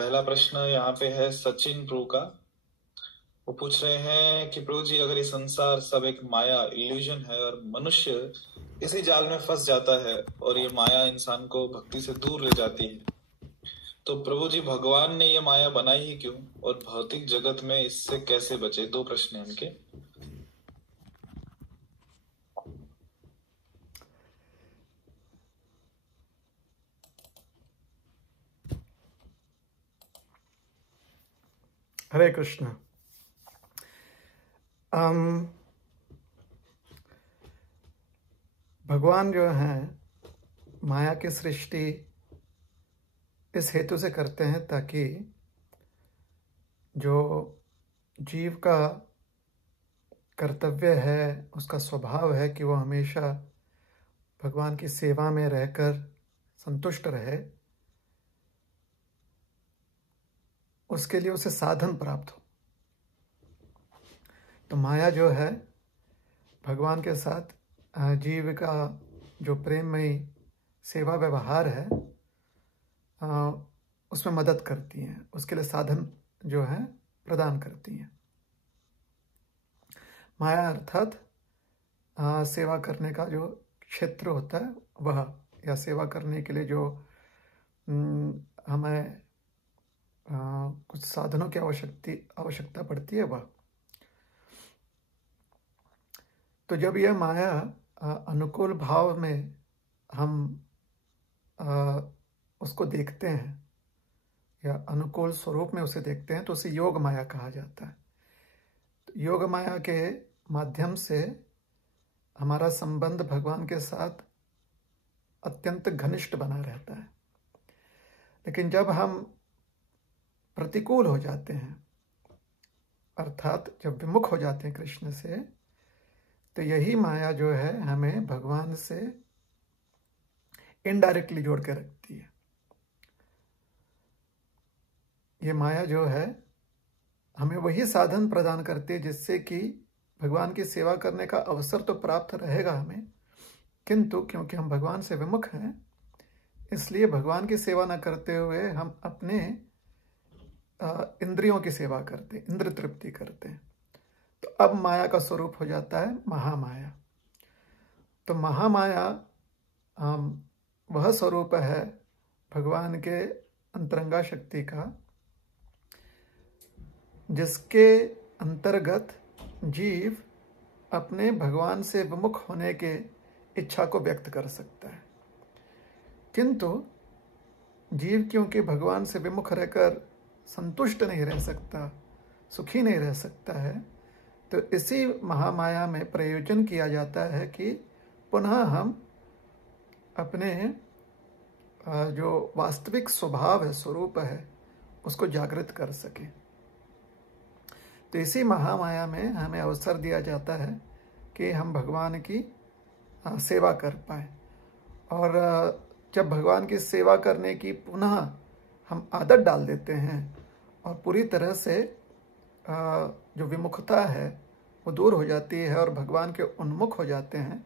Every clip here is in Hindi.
पहला प्रश्न यहाँ पे है सचिन प्रू का। वो पूछ रहे हैं कि प्रभु जी, अगर ये संसार सब एक माया इल्यूजन है और मनुष्य इसी जाल में फंस जाता है और ये माया इंसान को भक्ति से दूर ले जाती है, तो प्रभु जी भगवान ने ये माया बनाई ही क्यों और भौतिक जगत में इससे कैसे बचे? दो प्रश्न हैं उनके। हरे कृष्ण। भगवान जो है माया की सृष्टि इस हेतु से करते हैं ताकि जो जीव का कर्तव्य है, उसका स्वभाव है कि वो हमेशा भगवान की सेवा में रहकर संतुष्ट रहे, उसके लिए उसे साधन प्राप्त हो। तो माया जो है भगवान के साथ जीव का जो प्रेममयी सेवा व्यवहार है उसमें मदद करती हैं, उसके लिए साधन जो है प्रदान करती हैं। माया अर्थात सेवा करने का जो क्षेत्र होता है वह, या सेवा करने के लिए जो हमें कुछ साधनों की आवश्यकता पड़ती है वह। तो जब यह माया अनुकूल भाव में हम उसको देखते हैं या अनुकूल स्वरूप में उसे देखते हैं तो उसे योग माया कहा जाता है। तो योग माया के माध्यम से हमारा संबंध भगवान के साथ अत्यंत घनिष्ठ बना रहता है। लेकिन जब हम प्रतिकूल हो जाते हैं, अर्थात जब विमुख हो जाते हैं कृष्ण से, तो यही माया जो है हमें भगवान से इनडायरेक्टली जोड़ के रखती है। ये माया जो है हमें वही साधन प्रदान करती है जिससे कि भगवान की सेवा करने का अवसर तो प्राप्त रहेगा हमें, किंतु क्योंकि हम भगवान से विमुख हैं इसलिए भगवान की सेवा न करते हुए हम अपने इंद्रियों की सेवा करते, इंद्र तृप्ति करते हैं। तो अब माया का स्वरूप हो जाता है महामाया। तो महामाया वह स्वरूप है भगवान के अंतरंगा शक्ति का जिसके अंतर्गत जीव अपने भगवान से विमुख होने के इच्छा को व्यक्त कर सकता है। किंतु जीव क्योंकि भगवान से विमुख रहकर संतुष्ट नहीं रह सकता, सुखी नहीं रह सकता है, तो इसी महामाया में प्रयोजन किया जाता है कि पुनः हम अपने जो वास्तविक स्वभाव है, स्वरूप है, उसको जागृत कर सके। तो इसी महामाया में हमें अवसर दिया जाता है कि हम भगवान की सेवा कर पाए। और जब भगवान की सेवा करने की पुनः हम आदत डाल देते हैं और पूरी तरह से जो विमुखता है वो दूर हो जाती है और भगवान के उन्मुख हो जाते हैं,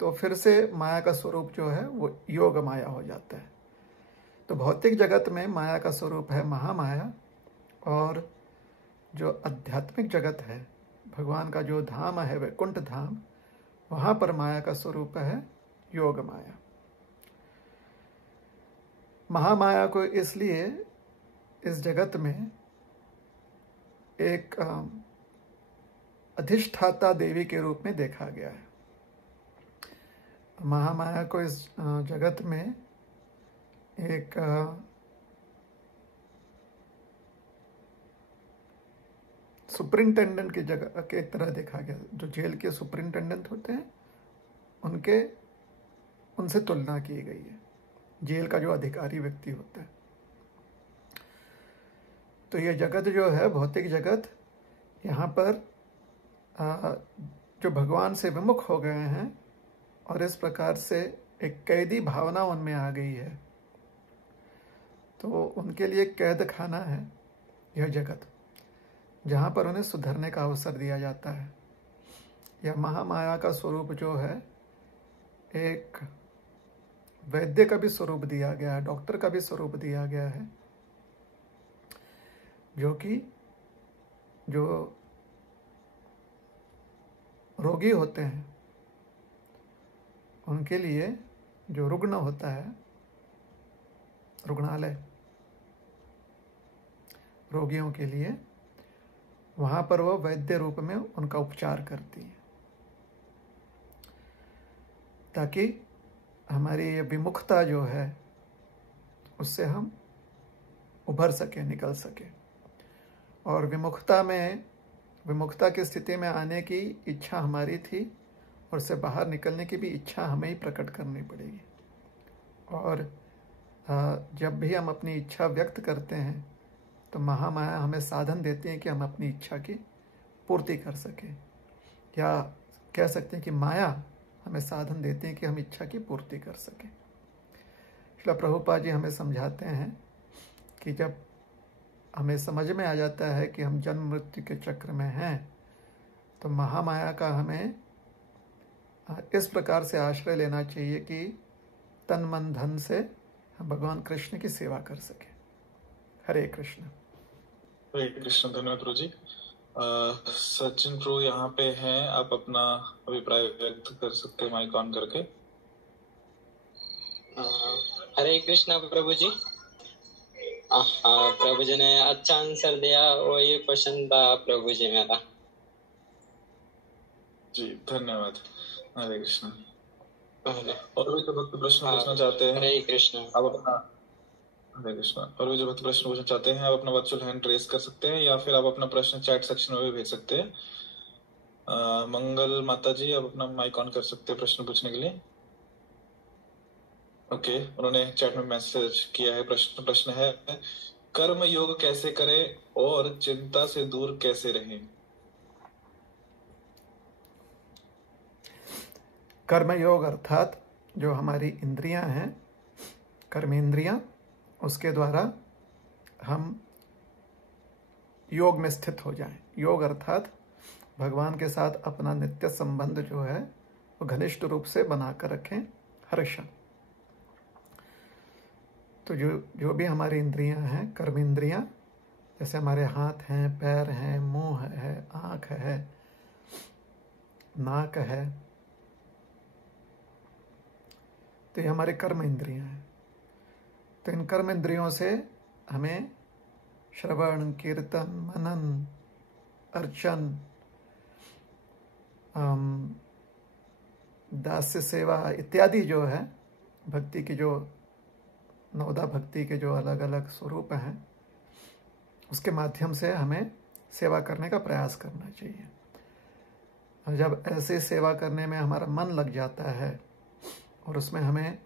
तो फिर से माया का स्वरूप जो है वो योग माया हो जाता है। तो भौतिक जगत में माया का स्वरूप है महामाया, और जो आध्यात्मिक जगत है, भगवान का जो धाम है वैकुंठ धाम, वहाँ पर माया का स्वरूप है योग माया। महामाया को इसलिए इस जगत में एक अधिष्ठाता देवी के रूप में देखा गया है। महामाया को इस जगत में एक सुपरिंटेंडेंट की जगह के तरह देखा गया। जो जेल के सुपरिंटेंडेंट होते हैं उनसे तुलना की गई है, जेल का जो अधिकारी व्यक्ति होता है। तो ये जगत जो है भौतिक जगत, यहाँ पर जो भगवान से विमुख हो गए हैं और इस प्रकार से एक कैदी भावना उनमें आ गई है, तो उनके लिए कैद खाना है यह जगत, जहाँ पर उन्हें सुधरने का अवसर दिया जाता है। यह महामाया का स्वरूप जो है एक वैद्य का भी स्वरूप दिया गया है, डॉक्टर का भी स्वरूप दिया गया है, जो कि जो रोगी होते हैं उनके लिए जो रुग्ण होता है, रुग्णालय रोगियों के लिए, वहाँ पर वो वैद्य रूप में उनका उपचार करती है, ताकि हमारी ये विमुखता जो है उससे हम उभर सके, निकल सके। और विमुखता की स्थिति में आने की इच्छा हमारी थी और उससे बाहर निकलने की भी इच्छा हमें ही प्रकट करनी पड़ेगी। और जब भी हम अपनी इच्छा व्यक्त करते हैं तो महामाया हमें साधन देती है कि हम अपनी इच्छा की पूर्ति कर सकें, या कह सकते हैं कि माया हमें साधन देती है कि हम इच्छा की पूर्ति कर सकें। श्रील प्रभुपाद जी हमें समझाते हैं कि जब हमें समझ में आ जाता है कि हम जन्म मृत्यु के चक्र में हैं, तो महामाया का हमें इस प्रकार से आश्रय लेना चाहिए कि तन मन धन से हम भगवान कृष्ण की सेवा कर सकें। हरे कृष्ण। हरे कृष्ण। धन्यवाद प्रभु जी। सचिन प्रभु यहाँ पे हैं, आप अपना अभिप्राय व्यक्त कर सकते हैं माइक ऑन करके। हरे कृष्णा प्रभु जी। प्रभु जी ने अच्छा आंसर दिया, वो ये क्वेश्चन था प्रभु जी मेरा। जी धन्यवाद। हरे कृष्ण। और भी जो भक्त प्रश्न पूछना चाहते हैं, हरे कृष्ण, आप अपना हरे कृष्ण और भी जो भक्त प्रश्न पूछना चाहते हैं, आप अपना वर्चुअल हैंड रेस कर सकते हैं, या फिर आप अपना प्रश्न चैट सेक्शन में भी भेज सकते हैं। मंगल माता जी, आप अपना माइक ऑन कर सकते हैं प्रश्न पूछने के लिए। ओके, उन्होंने चैट में मैसेज किया है। प्रश्न है, कर्म योग कैसे करें और चिंता से दूर कैसे रहें? कर्म योग अर्थात जो हमारी इंद्रियां हैं, कर्मेंद्रियां, उसके द्वारा हम योग में स्थित हो जाएं। योग अर्थात भगवान के साथ अपना नित्य संबंध जो है वो घनिष्ठ रूप से बनाकर रखें हर क्षण। तो जो भी हमारी इंद्रियां हैं, कर्मेंद्रियां, जैसे हमारे हाथ हैं, पैर हैं, मुंह है, आँख है, नाक है, तो ये हमारे कर्म इंद्रियां हैं। तो इन कर्म इंद्रियों से हमें श्रवण, कीर्तन, मनन, अर्चन, दास्य सेवा इत्यादि जो है भक्ति की, जो नवदा भक्ति के जो अलग अलग स्वरूप हैं, उसके माध्यम से हमें सेवा करने का प्रयास करना चाहिए। और जब ऐसे सेवा करने में हमारा मन लग जाता है और उसमें हमें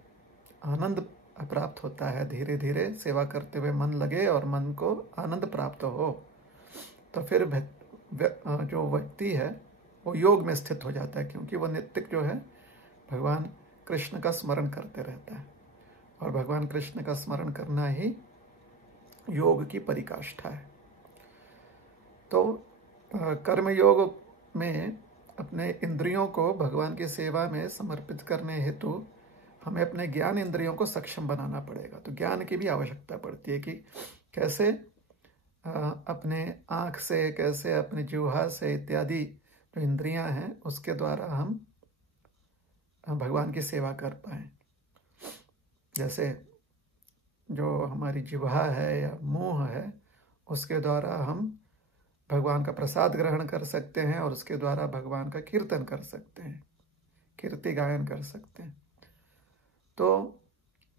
आनंद प्राप्त होता है, धीरे धीरे सेवा करते हुए मन लगे और मन को आनंद प्राप्त हो, तो फिर जो व्यक्ति है वो योग में स्थित हो जाता है, क्योंकि वो नित्य जो है भगवान कृष्ण का स्मरण करते रहता है। और भगवान कृष्ण का स्मरण करना ही योग की परिकाष्ठा है। तो कर्म योग में अपने इंद्रियों को भगवान की सेवा में समर्पित करने हेतु हमें अपने ज्ञान इंद्रियों को सक्षम बनाना पड़ेगा। तो ज्ञान की भी आवश्यकता पड़ती है कि कैसे अपने आँख से, कैसे अपने जिह्वा से इत्यादि जो इंद्रियां हैं उसके द्वारा हम भगवान की सेवा कर पाएँ। जैसे जो हमारी जिह्वा है या मुंह है, उसके द्वारा हम भगवान का प्रसाद ग्रहण कर सकते हैं और उसके द्वारा भगवान का कीर्तन कर सकते हैं, कीर्ति गायन कर सकते हैं। तो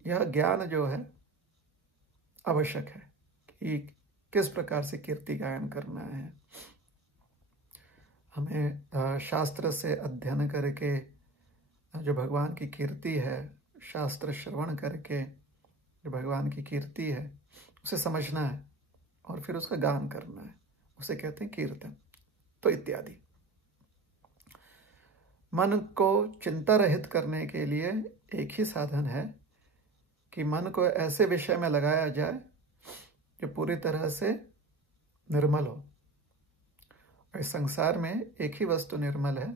यह ज्ञान जो है आवश्यक है कि किस प्रकार से कीर्ति गायन करना है। हमें शास्त्र से अध्ययन करके जो भगवान की कीर्ति है, शास्त्र श्रवण करके जो भगवान की कीर्ति है उसे समझना है और फिर उसका गान करना है, उसे कहते हैं कीर्तन। तो इत्यादि। मन को चिंता रहित करने के लिए एक ही साधन है कि मन को ऐसे विषय में लगाया जाए जो पूरी तरह से निर्मल हो। और इस संसार में एक ही वस्तु निर्मल है,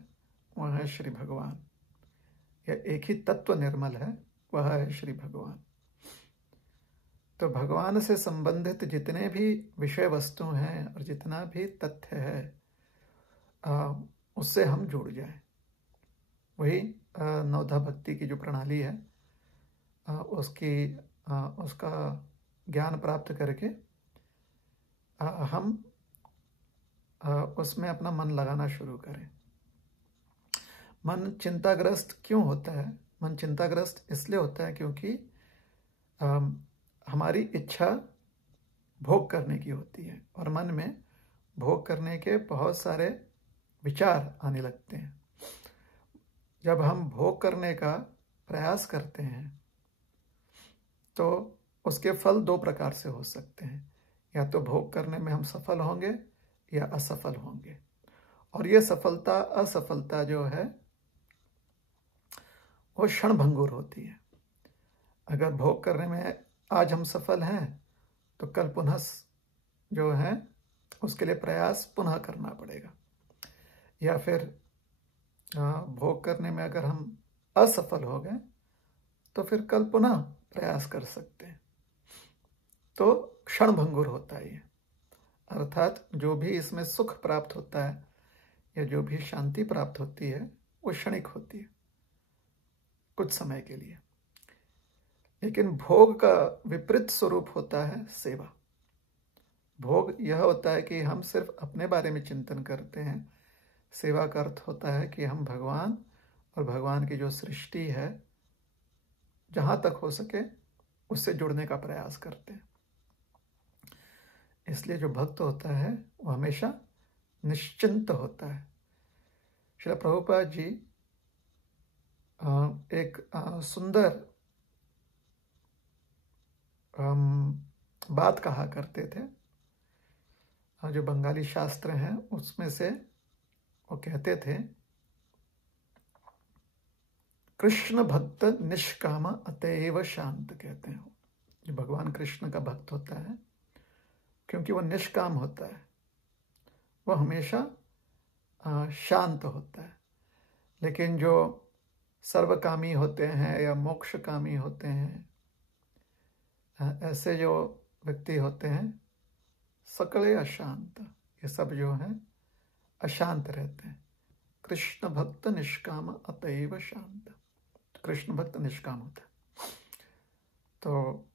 वह है श्री भगवान। या एक ही तत्व निर्मल है, वह है श्री भगवान। तो भगवान से संबंधित जितने भी विषय वस्तु हैं और जितना भी तथ्य है उससे हम जुड़ जाएं। वही नवधा भक्ति की जो प्रणाली है उसका ज्ञान प्राप्त करके हम उसमें अपना मन लगाना शुरू करें। मन चिंताग्रस्त क्यों होता है? मन चिंताग्रस्त इसलिए होता है क्योंकि हमारी इच्छा भोग करने की होती है और मन में भोग करने के बहुत सारे विचार आने लगते हैं। जब हम भोग करने का प्रयास करते हैं तो उसके फल दो प्रकार से हो सकते हैं। या तो भोग करने में हम सफल होंगे या असफल होंगे। और ये सफलता असफलता जो है वो क्षणभंगुर होती है। अगर भोग करने में आज हम सफल हैं तो कल पुनः जो है उसके लिए प्रयास पुनः करना पड़ेगा। या फिर भोग करने में अगर हम असफल हो गए तो फिर कल पुनः प्रयास कर सकते हैं। तो क्षणभंगुर होता है ये। अर्थात जो भी इसमें सुख प्राप्त होता है या जो भी शांति प्राप्त होती है वो क्षणिक होती है, कुछ समय के लिए। लेकिन भोग का विपरीत स्वरूप होता है सेवा। भोग यह होता है कि हम सिर्फ अपने बारे में चिंतन करते हैं। सेवा का अर्थ होता है कि हम भगवान और भगवान की जो सृष्टि है जहाँ तक हो सके उससे जुड़ने का प्रयास करते हैं। इसलिए जो भक्त होता है वो हमेशा निश्चिंत होता है। श्रील प्रभुपाद जी एक सुंदर बात कहा करते थे। जो बंगाली शास्त्र हैं उसमें से वो कहते थे, कृष्ण भक्त निष्काम अतएव शांत। कहते हैं जो भगवान कृष्ण का भक्त होता है क्योंकि वह निष्काम होता है, वह हमेशा शांत होता है। लेकिन जो सर्वकामी होते हैं या मोक्षकामी होते हैं, ऐसे जो व्यक्ति होते हैं सकले अशांत, ये सब जो है अशांत रहते हैं। कृष्ण भक्त निष्काम अतएव शांत। कृष्ण भक्त निष्काम होता है। तो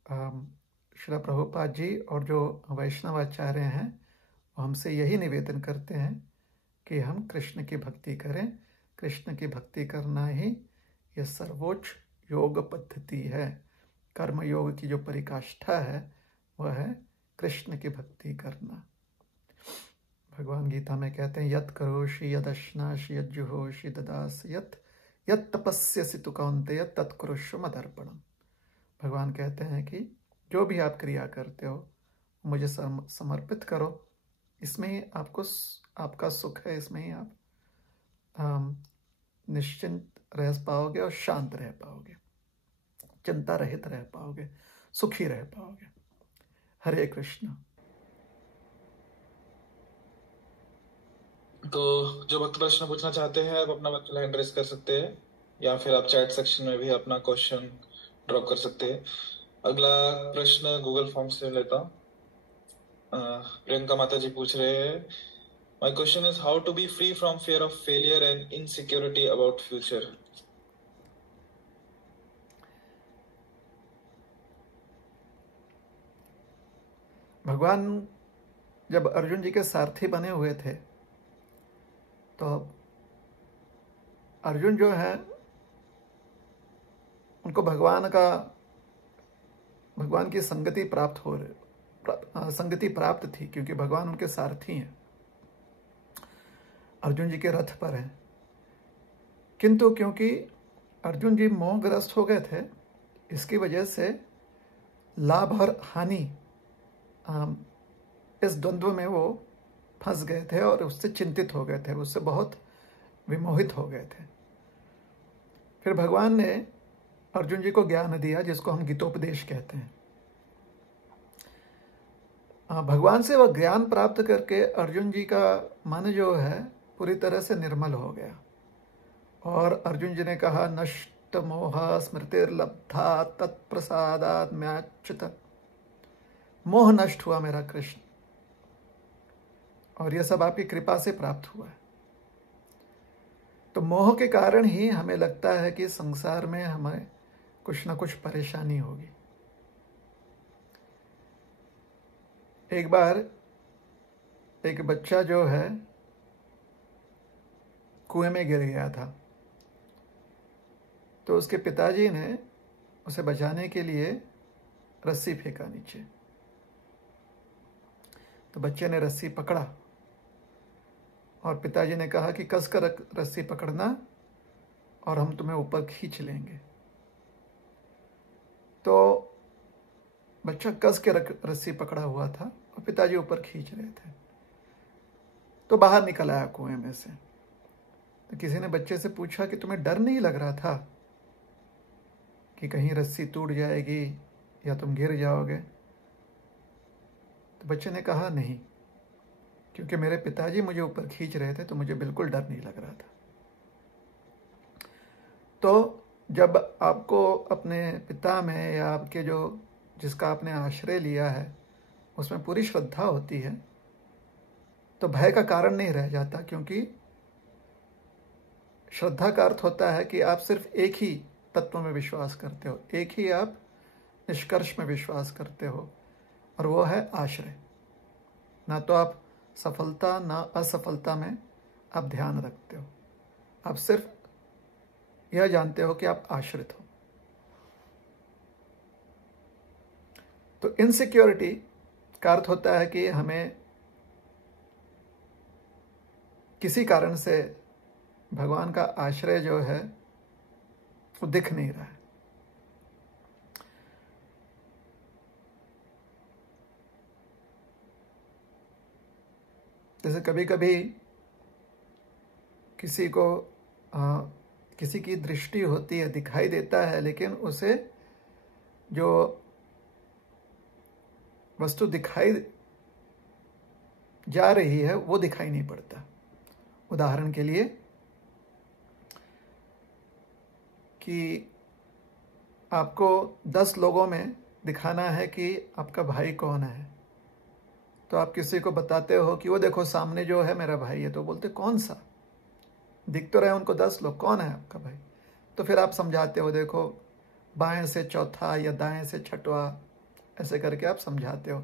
श्रील प्रभुपाद जी और जो वैष्णवाचार्य हैं वो हमसे यही निवेदन करते हैं कि हम कृष्ण की भक्ति करें। कृष्ण की भक्ति करना ही यह सर्वोच्च योग पद्धति है। कर्म योग की जो परिकाष्ठा है वह है कृष्ण की भक्ति करना। भगवान गीता में कहते हैं, यत् करोषि यद् अश्नासि यद् जुहोषि ददासि यत् तपस्यसि तु कौन्तेय तत् कुरुष्व मदर्पणम्। भगवान कहते हैं कि जो भी आप क्रिया करते हो मुझे समर्पित करो, इसमें ही आपका सुख है, इसमें ही आप निश्चिंत रह पाओगे और शांत रह पाओगे, चिंता रहित रह पाओगे, सुखी रह पाओगे। हरे कृष्ण। तो जो भक्त प्रश्न पूछना चाहते हैं आप अपना हैंड रेज कर सकते हैं या फिर आप चैट सेक्शन में भी अपना क्वेश्चन ड्रॉप कर सकते हैं। अगला प्रश्न गूगल फॉर्म से लेता हूँ। प्रियंका माता जी पूछ रहे हैं, my question is how to be free from fear of failure and insecurity about future. भगवान जब अर्जुन जी के सारथी बने हुए थे तो अर्जुन जो है उनको भगवान की संगति प्राप्त थी क्योंकि भगवान उनके सारथी हैं, अर्जुन जी के रथ पर हैं। किंतु क्योंकि अर्जुन जी मोहग्रस्त हो गए थे, इसकी वजह से लाभ और हानि इस द्वंद्व में वो फंस गए थे और उससे चिंतित हो गए थे, उससे बहुत विमोहित हो गए थे। फिर भगवान ने अर्जुन जी को ज्ञान दिया जिसको हम गीतोपदेश कहते हैं। भगवान से वह ज्ञान प्राप्त करके अर्जुन जी का मन जो है पूरी तरह से निर्मल हो गया और अर्जुन जी ने कहा, नष्ट मोह स्मृतिर्लब्धा तत्प्रसादात् म्याच्युत। मोह नष्ट हुआ मेरा कृष्ण, और यह सब आपकी कृपा से प्राप्त हुआ है। तो मोह के कारण ही हमें लगता है कि संसार में हमें कुछ ना कुछ परेशानी होगी। एक बार एक बच्चा जो है कुएं में गिर गया था, तो उसके पिताजी ने उसे बचाने के लिए रस्सी फेंका नीचे। तो बच्चे ने रस्सी पकड़ा और पिताजी ने कहा कि कस कर रस्सी पकड़ना और हम तुम्हें ऊपर खींच लेंगे। तो बच्चा कस के रस्सी पकड़ा हुआ था और पिताजी ऊपर खींच रहे थे। तो बाहर निकल आया कुएं में से। तो किसी ने बच्चे से पूछा कि तुम्हें डर नहीं लग रहा था कि कहीं रस्सी टूट जाएगी या तुम गिर जाओगे? तो बच्चे ने कहा नहीं, क्योंकि मेरे पिताजी मुझे ऊपर खींच रहे थे तो मुझे बिल्कुल डर नहीं लग रहा था। तो जब आपको अपने पिता में या आपके जो जिसका आपने आश्रय लिया है उसमें पूरी श्रद्धा होती है तो भय का कारण नहीं रह जाता, क्योंकि श्रद्धा का अर्थ होता है कि आप सिर्फ एक ही तत्व में विश्वास करते हो, एक ही आप निष्कर्ष में विश्वास करते हो, और वो है आश्रय। ना तो आप सफलता ना असफलता में आप ध्यान रखते हो, आप सिर्फ यह जानते हो कि आप आश्रित हो। तो इनसिक्योरिटी का अर्थ होता है कि हमें किसी कारण से भगवान का आश्रय जो है वो दिख नहीं रहा है। जैसे कभी कभी किसी को किसी की दृष्टि होती है, दिखाई देता है, लेकिन उसे जो वस्तु दिखाई जा रही है वो दिखाई नहीं पड़ता। उदाहरण के लिए कि आपको 10 लोगों में दिखाना है कि आपका भाई कौन है, तो आप किसी को बताते हो कि वो देखो सामने जो है मेरा भाई है, तो बोलते कौन सा? दिख तो रहे उनको 10 लोग, कौन है आपका भाई? तो फिर आप समझाते हो, देखो बाएं से चौथा या दाएं से छठवा, ऐसे करके आप समझाते हो,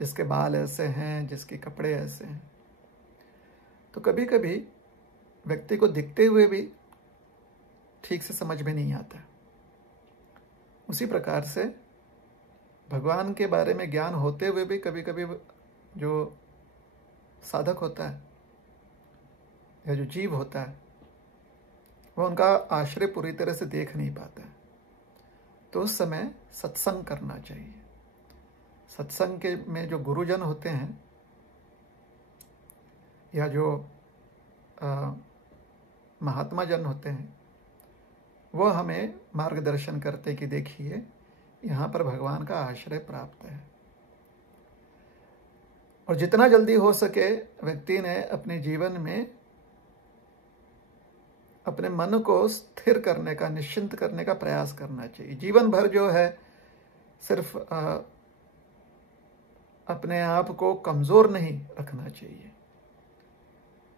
जिसके बाल ऐसे हैं, जिसके कपड़े ऐसे हैं। तो कभी कभी व्यक्ति को दिखते हुए भी ठीक से समझ में नहीं आता। उसी प्रकार से भगवान के बारे में ज्ञान होते हुए भी कभी कभी जो साधक होता है या जो जीव होता है वह उनका आश्रय पूरी तरह से देख नहीं पाता है। तो उस समय सत्संग करना चाहिए। सत्संग के में जो गुरुजन होते हैं या जो महात्मा जन होते हैं वो हमें मार्गदर्शन करते कि देखिए यहाँ पर भगवान का आश्रय प्राप्त है। और जितना जल्दी हो सके व्यक्ति ने अपने जीवन में अपने मन को स्थिर करने का, निश्चिंत करने का प्रयास करना चाहिए। जीवन भर जो है सिर्फ अपने आप को कमजोर नहीं रखना चाहिए,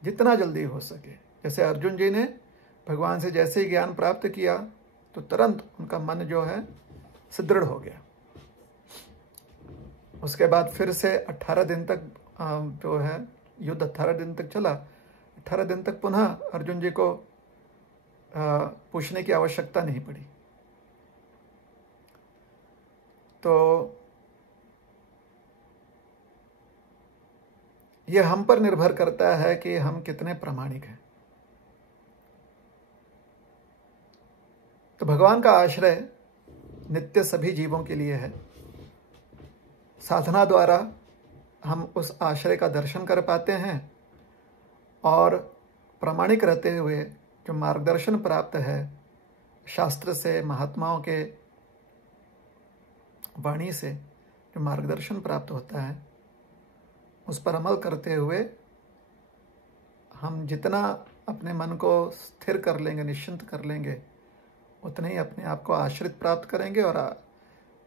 जितना जल्दी हो सके। जैसे अर्जुन जी ने भगवान से जैसे ही ज्ञान प्राप्त किया तो तुरंत उनका मन जो है सुदृढ़ हो गया। उसके बाद फिर से 18 दिन तक जो है युद्ध 18 दिन तक चला। 18 दिन तक पुनः अर्जुन जी को पूछने की आवश्यकता नहीं पड़ी। तो यह हम पर निर्भर करता है कि हम कितने प्रामाणिक हैं। तो भगवान का आश्रय नित्य सभी जीवों के लिए है। साधना द्वारा हम उस आश्रय का दर्शन कर पाते हैं और प्रामाणिक रहते हुए जो मार्गदर्शन प्राप्त है शास्त्र से, महात्माओं के वाणी से जो मार्गदर्शन प्राप्त होता है उस पर अमल करते हुए हम जितना अपने मन को स्थिर कर लेंगे, निश्चिंत कर लेंगे, उतने ही अपने आप को आश्रित प्राप्त करेंगे और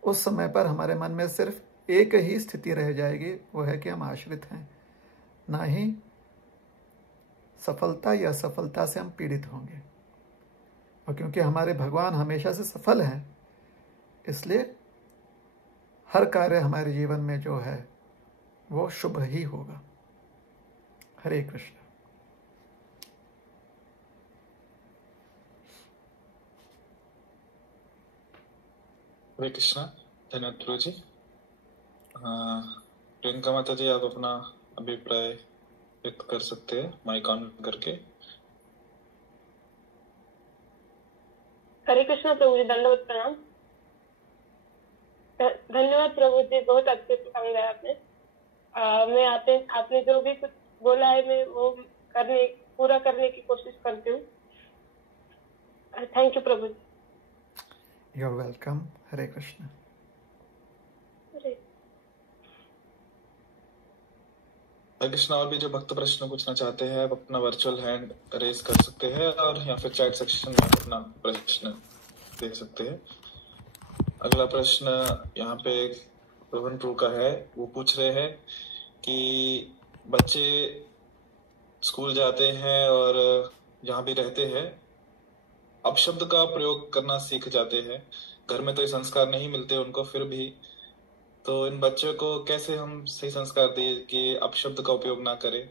उस समय पर हमारे मन में सिर्फ एक ही स्थिति रह जाएगी, वो है कि हम आश्रित हैं, ना ही सफलता या असफलता से हम पीड़ित होंगे। और क्योंकि हमारे भगवान हमेशा से सफल हैं, इसलिए हर कार्य हमारे जीवन में जो है वो शुभ ही होगा। हरे कृष्ण। हरे कृष्णा। धन्यवाद प्रभु जी। प्रियंका माता जी, आप अपना अभिप्राय व्यक्त कर सकते हैं माइक ऑन करके। हरे कृष्ण प्रभु जी, दंडवत प्रणाम। धन्यवाद प्रभु जी, बहुत अच्छे से समझाया आपने। मैं आपने जो भी कुछ बोला है, मैं वो पूरा करने की कोशिश करती हूँ। थैंक यू प्रभु जी। You are welcome. Hare Krishna. Hare Krishna. और भी जो भक्त प्रश्न पूछना चाहते हैं, आप अपना वर्चुअल हैंड रेज कर सकते हैं और या फिर चैट सेक्शन में अपना प्रश्न दे सकते हैं। अगला प्रश्न यहाँ पे रोहन प्रू का है। वो पूछ रहे हैं कि बच्चे स्कूल जाते हैं और जहाँ भी रहते हैं अपशब्द का प्रयोग करना सीख जाते हैं। घर में तो ये संस्कार नहीं मिलते उनको, फिर भी तो इन बच्चों को कैसे हम सही संस्कार दें कि अपशब्द का उपयोग ना करें।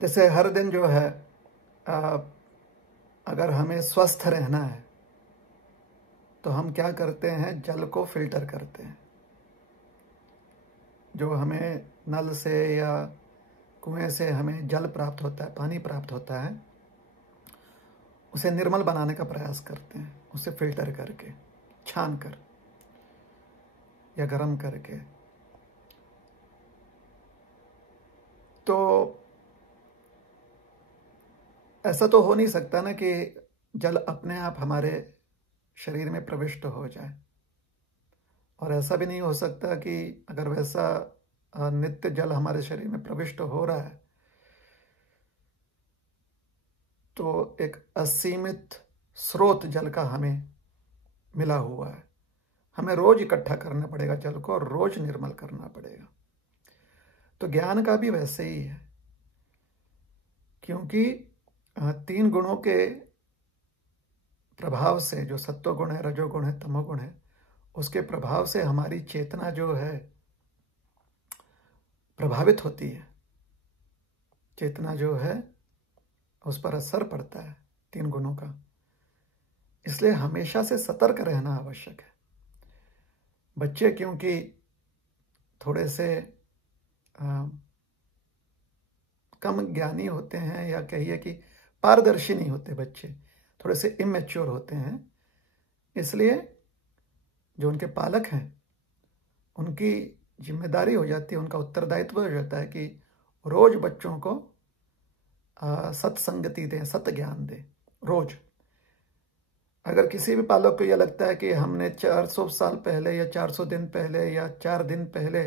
जैसे हर दिन जो है अगर हमें स्वस्थ रहना है तो हम क्या करते हैं, जल को फिल्टर करते हैं। जो हमें नल से या कुएं से हमें जल प्राप्त होता है, पानी प्राप्त होता है, उसे निर्मल बनाने का प्रयास करते हैं, उसे फिल्टर करके, छान कर या गर्म करके। तो ऐसा तो हो नहीं सकता ना कि जल अपने आप हमारे शरीर में प्रविष्ट हो जाए, और ऐसा भी नहीं हो सकता कि अगर वैसा नित्य जल हमारे शरीर में प्रविष्ट हो रहा है तो एक असीमित स्रोत जल का हमें मिला हुआ है, हमें रोज इकट्ठा करना पड़ेगा जल को और रोज निर्मल करना पड़ेगा। तो ज्ञान का भी वैसे ही है, क्योंकि 3 गुणों के प्रभाव से, जो सत्वगुण है, रजोगुण है, तमोगुण है, उसके प्रभाव से हमारी चेतना जो है प्रभावित होती है। चेतना जो है उस पर असर पड़ता है 3 गुणों का। इसलिए हमेशा से सतर्क रहना आवश्यक है। बच्चे क्योंकि थोड़े से कम ज्ञानी होते हैं, या कहिए कि पारदर्शी नहीं होते, बच्चे थोड़े से इमेच्योर होते हैं, इसलिए जो उनके पालक हैं उनकी जिम्मेदारी हो जाती है, उनका उत्तरदायित्व हो जाता है कि रोज बच्चों को सत्संगति दें, सत्य ज्ञान दें रोज। अगर किसी भी पालक को यह लगता है कि हमने 400 साल पहले या 400 दिन पहले या 4 दिन पहले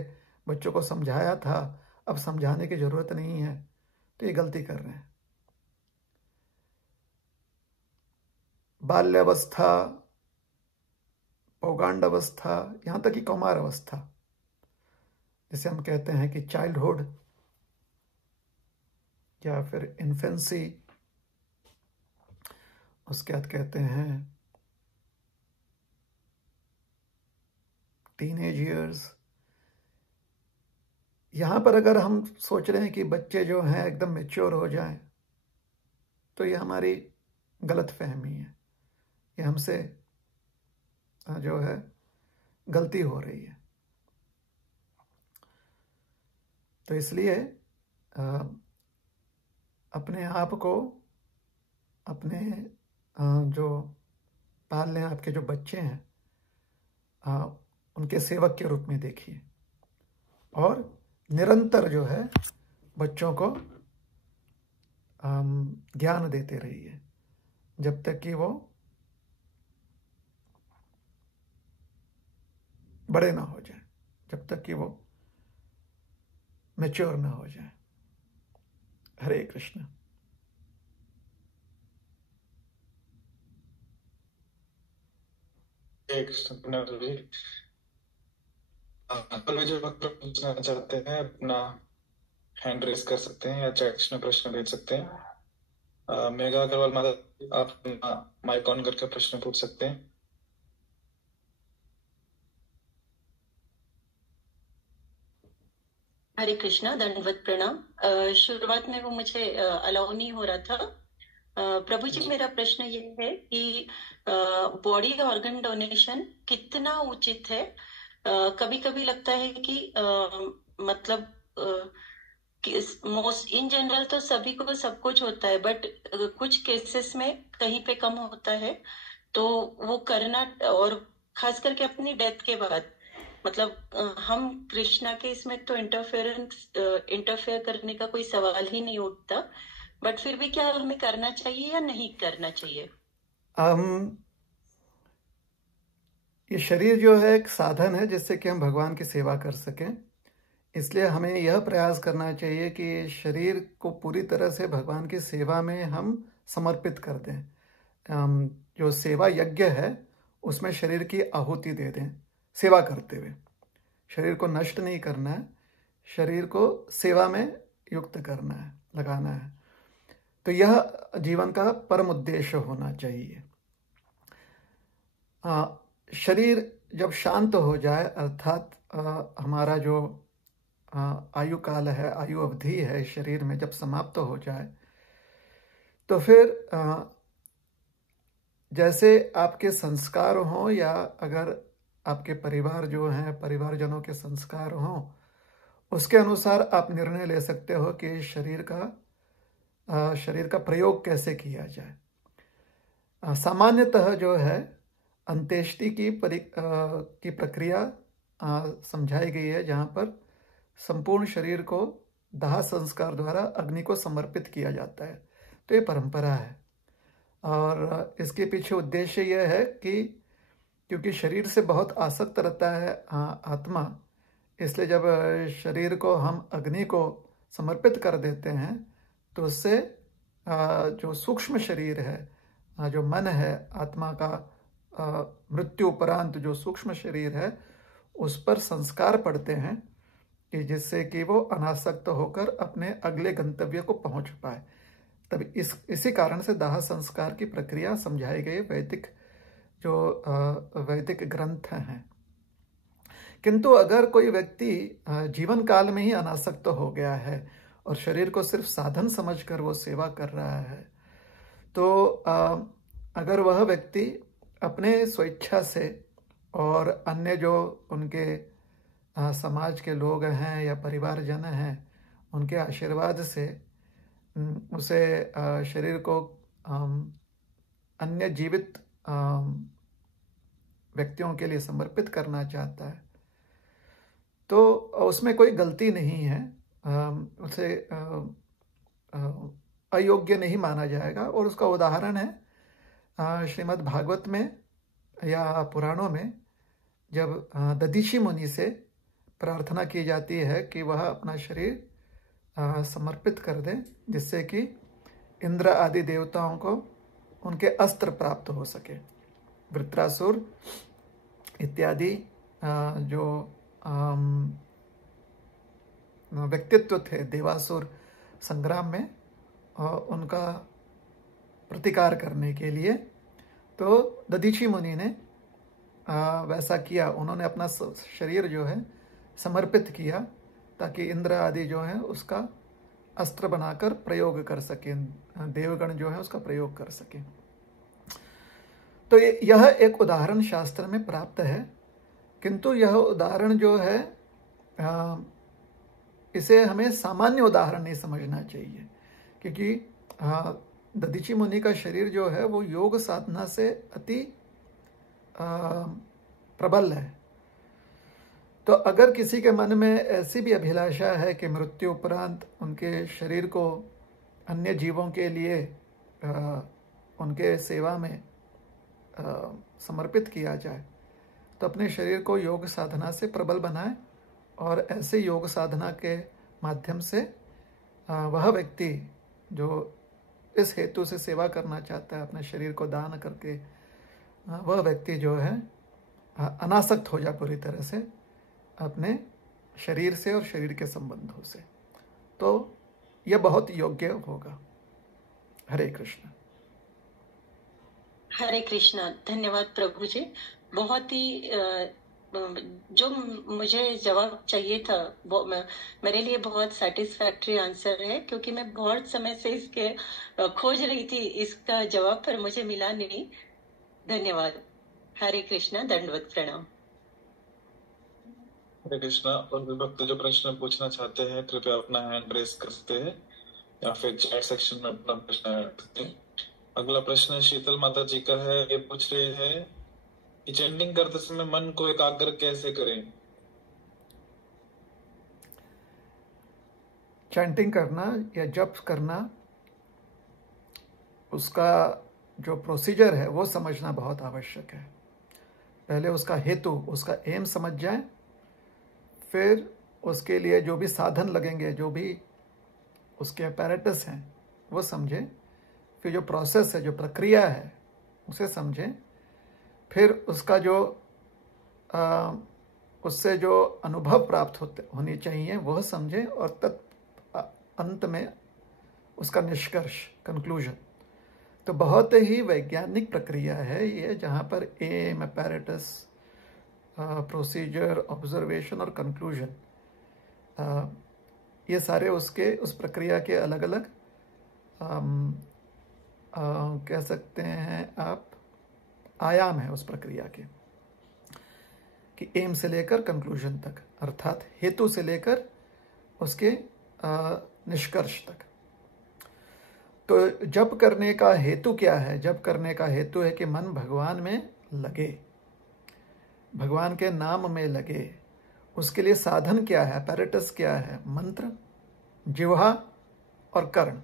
बच्चों को समझाया था, अब समझाने की जरूरत नहीं है, तो ये गलती कर रहे हैं। बाल्यावस्था, पौगांड अवस्था, यहां तक कि कौमार अवस्था, जिसे हम कहते हैं कि चाइल्डहुड या फिर इन्फेंसी, उसके बाद कहते हैं टीनेज ईयर्स। यहां पर अगर हम सोच रहे हैं कि बच्चे जो हैं एकदम मैच्योर हो जाएं, तो ये हमारी गलत फहमी है, ये हमसे जो है गलती हो रही है। तो इसलिए अपने आप को, अपने जो पाल रहे हैं आपके जो बच्चे हैं, उनके सेवक के रूप में देखिए, और निरंतर जो है बच्चों को ज्ञान देते रहिए जब तक कि वो बड़े ना हो जाए, जब तक कि वो मैच्योर ना हो जाए। हरे कृष्ण। हरे कृष्ण। कोई जो वक्त पूछना चाहते हैं अपना हैंड रेस कर सकते हैं या चैट में प्रश्न भेज सकते हैं। मेघा अग्रवाल माता, आप अपना माइक ऑन करके प्रश्न पूछ सकते हैं। हरे कृष्णा, दंडवत प्रणाम। शुरुआत में वो मुझे अलाउ नहीं हो रहा था। प्रभु जी, मेरा प्रश्न ये है कि बॉडी ऑर्गन डोनेशन कितना उचित है? कभी कभी लगता है कि मतलब मोस्ट इन जनरल तो सभी को सब कुछ होता है, बट कुछ केसेस में कहीं पे कम होता है, तो वो करना, और खास करके अपनी डेथ के बाद, मतलब हम कृष्णा के इसमें तो इंटरफेयर करने का कोई सवाल ही नहीं उठता, बट फिर भी क्या हमें करना चाहिए या नहीं करना चाहिए? ये शरीर जो है एक साधन है जिससे कि हम भगवान की सेवा कर सकें, इसलिए हमें यह प्रयास करना चाहिए कि शरीर को पूरी तरह से भगवान की सेवा में हम समर्पित कर दें। जो सेवा यज्ञ है उसमें शरीर की आहुति दे दें सेवा करते हुए। शरीर को नष्ट नहीं करना है, शरीर को सेवा में युक्त करना है, लगाना है। तो यह जीवन का परम उद्देश्य होना चाहिए। शरीर जब शांत हो जाए, अर्थात हमारा जो आयु काल है, आयु अवधि है शरीर में, जब समाप्त हो जाए, तो फिर जैसे आपके संस्कार हों या अगर आपके परिवार जो हैं, परिवारजनों के संस्कार हों, उसके अनुसार आप निर्णय ले सकते हो कि शरीर का प्रयोग कैसे किया जाए। सामान्यतः जो है अंत्येष्टि की प्रक्रिया समझाई गई है, जहाँ पर संपूर्ण शरीर को दाह संस्कार द्वारा अग्नि को समर्पित किया जाता है। तो ये परंपरा है, और इसके पीछे उद्देश्य यह है कि क्योंकि शरीर से बहुत आसक्त रहता है आत्मा, इसलिए जब शरीर को हम अग्नि को समर्पित कर देते हैं तो उससे जो सूक्ष्म शरीर है, जो मन है, आत्मा का मृत्यु उपरांत जो सूक्ष्म शरीर है, उस पर संस्कार पड़ते हैं कि जिससे कि वो अनासक्त होकर अपने अगले गंतव्य को पहुंच पाए। तब इसी कारण से दाह संस्कार की प्रक्रिया समझाई गई वैदिक ग्रंथ हैं। किंतु अगर कोई व्यक्ति जीवन काल में ही अनासक्त हो गया है और शरीर को सिर्फ साधन समझकर वो सेवा कर रहा है, तो अगर वह व्यक्ति अपने स्वेच्छा से और अन्य जो उनके समाज के लोग हैं या परिवारजन हैं, उनके आशीर्वाद से उसे शरीर को अन्य जीवित व्यक्तियों के लिए समर्पित करना चाहता है, तो उसमें कोई गलती नहीं है, उसे अयोग्य नहीं माना जाएगा। और उसका उदाहरण है श्रीमद् भागवत में या पुराणों में, जब दधीची मुनि से प्रार्थना की जाती है कि वह अपना शरीर समर्पित कर दें, जिससे कि इंद्र आदि देवताओं को उनके अस्त्र प्राप्त हो सके। वृत्रासुर इत्यादि जो व्यक्तित्व थे देवासुर संग्राम में, उनका प्रतिकार करने के लिए तो दधीची मुनि ने वैसा किया। उन्होंने अपना शरीर जो है समर्पित किया ताकि इंद्र आदि जो है उसका अस्त्र बनाकर प्रयोग कर सके, देवगण जो है उसका प्रयोग कर सके। तो यह एक उदाहरण शास्त्र में प्राप्त है, किंतु यह उदाहरण जो है इसे हमें सामान्य उदाहरण नहीं समझना चाहिए, क्योंकि दधीची मुनि का शरीर जो है वो योग साधना से अति प्रबल है। तो अगर किसी के मन में ऐसी भी अभिलाषा है कि मृत्यु उपरांत उनके शरीर को अन्य जीवों के लिए उनके सेवा में समर्पित किया जाए, तो अपने शरीर को योग साधना से प्रबल बनाए, और ऐसे योग साधना के माध्यम से वह व्यक्ति जो इस हेतु से सेवा करना चाहता है, अपने शरीर को दान करके, वह व्यक्ति जो है अनासक्त हो जाए पूरी तरह से, अपने शरीर से और शरीर के संबंधों से। तो यह बहुत योग्य होगा। हरे कृष्ण। हरे कृष्णा। धन्यवाद प्रभु जी। बहुत ही जो मुझे जवाब चाहिए था वो मेरे लिए बहुत सेटिस्फैक्टरी आंसर है, क्योंकि मैं बहुत समय से इसके खोज रही थी इसका जवाब, पर मुझे मिला नहीं। धन्यवाद। हरे कृष्णा। दंडवत प्रणाम। हरे कृष्णा। और भी भक्त जो प्रश्न पूछना चाहते हैं कृपया अपना हैंड रेस कर सकते हैं या फिर चैट सेक्शन में अपना प्रश्न ऐड करते हैं। अगला प्रश्न शीतल माता जी का है। ये पूछ रहे हैं कि चैंटिंग करते समय मन को एकाग्र कैसे करें। चैंटिंग करना या जप करना, उसका जो प्रोसीजर है वो समझना बहुत आवश्यक है। पहले उसका हेतु, उसका एम समझ जाएं, फिर उसके लिए जो भी साधन लगेंगे, जो भी उसके अपैरेटस हैं वो समझें, फिर जो प्रोसेस है, जो प्रक्रिया है उसे समझें, फिर उसका जो उससे जो अनुभव प्राप्त होनी चाहिए वह समझें, और अंत में उसका निष्कर्ष, कंक्लूजन। तो बहुत ही वैज्ञानिक प्रक्रिया है ये, जहाँ पर एम, अपैरेटस, प्रोसीजर, ऑब्जर्वेशन और कंक्लूजन, ये सारे उसके उस प्रक्रिया के अलग अलग कह सकते हैं आप आयाम है उस प्रक्रिया के, कि एम से लेकर कंक्लूजन तक, अर्थात हेतु से लेकर उसके निष्कर्ष तक। तो जप करने का हेतु क्या है? जप करने का हेतु है कि मन भगवान में लगे, भगवान के नाम में लगे। उसके लिए साधन क्या है, अपैरेटस क्या है? मंत्र, जिह्वा और कर्ण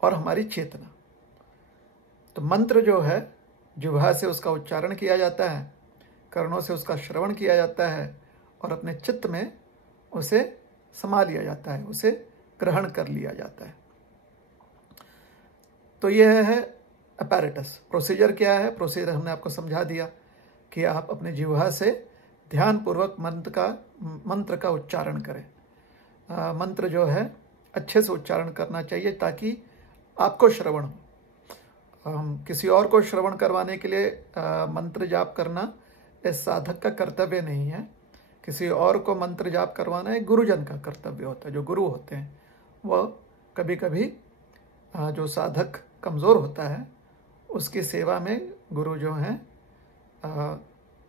और हमारी चेतना। तो मंत्र जो है, जिह्वा से उसका उच्चारण किया जाता है, कर्णों से उसका श्रवण किया जाता है और अपने चित्त में उसे समा लिया जाता है, उसे ग्रहण कर लिया जाता है। तो यह है अपैरेटस। प्रोसीजर क्या है? प्रोसीजर हमने आपको समझा दिया कि आप अपने जिह्वा से ध्यानपूर्वक मंत्र का उच्चारण करें। मंत्र जो है अच्छे से उच्चारण करना चाहिए ताकि आपको श्रवण हो। किसी और को श्रवण करवाने के लिए मंत्र जाप करना इस साधक का कर्तव्य नहीं है। किसी और को मंत्र जाप करवाना एक गुरुजन का कर्तव्य होता है। जो गुरु होते हैं वह कभी कभी जो साधक कमज़ोर होता है उसकी सेवा में गुरु जो हैं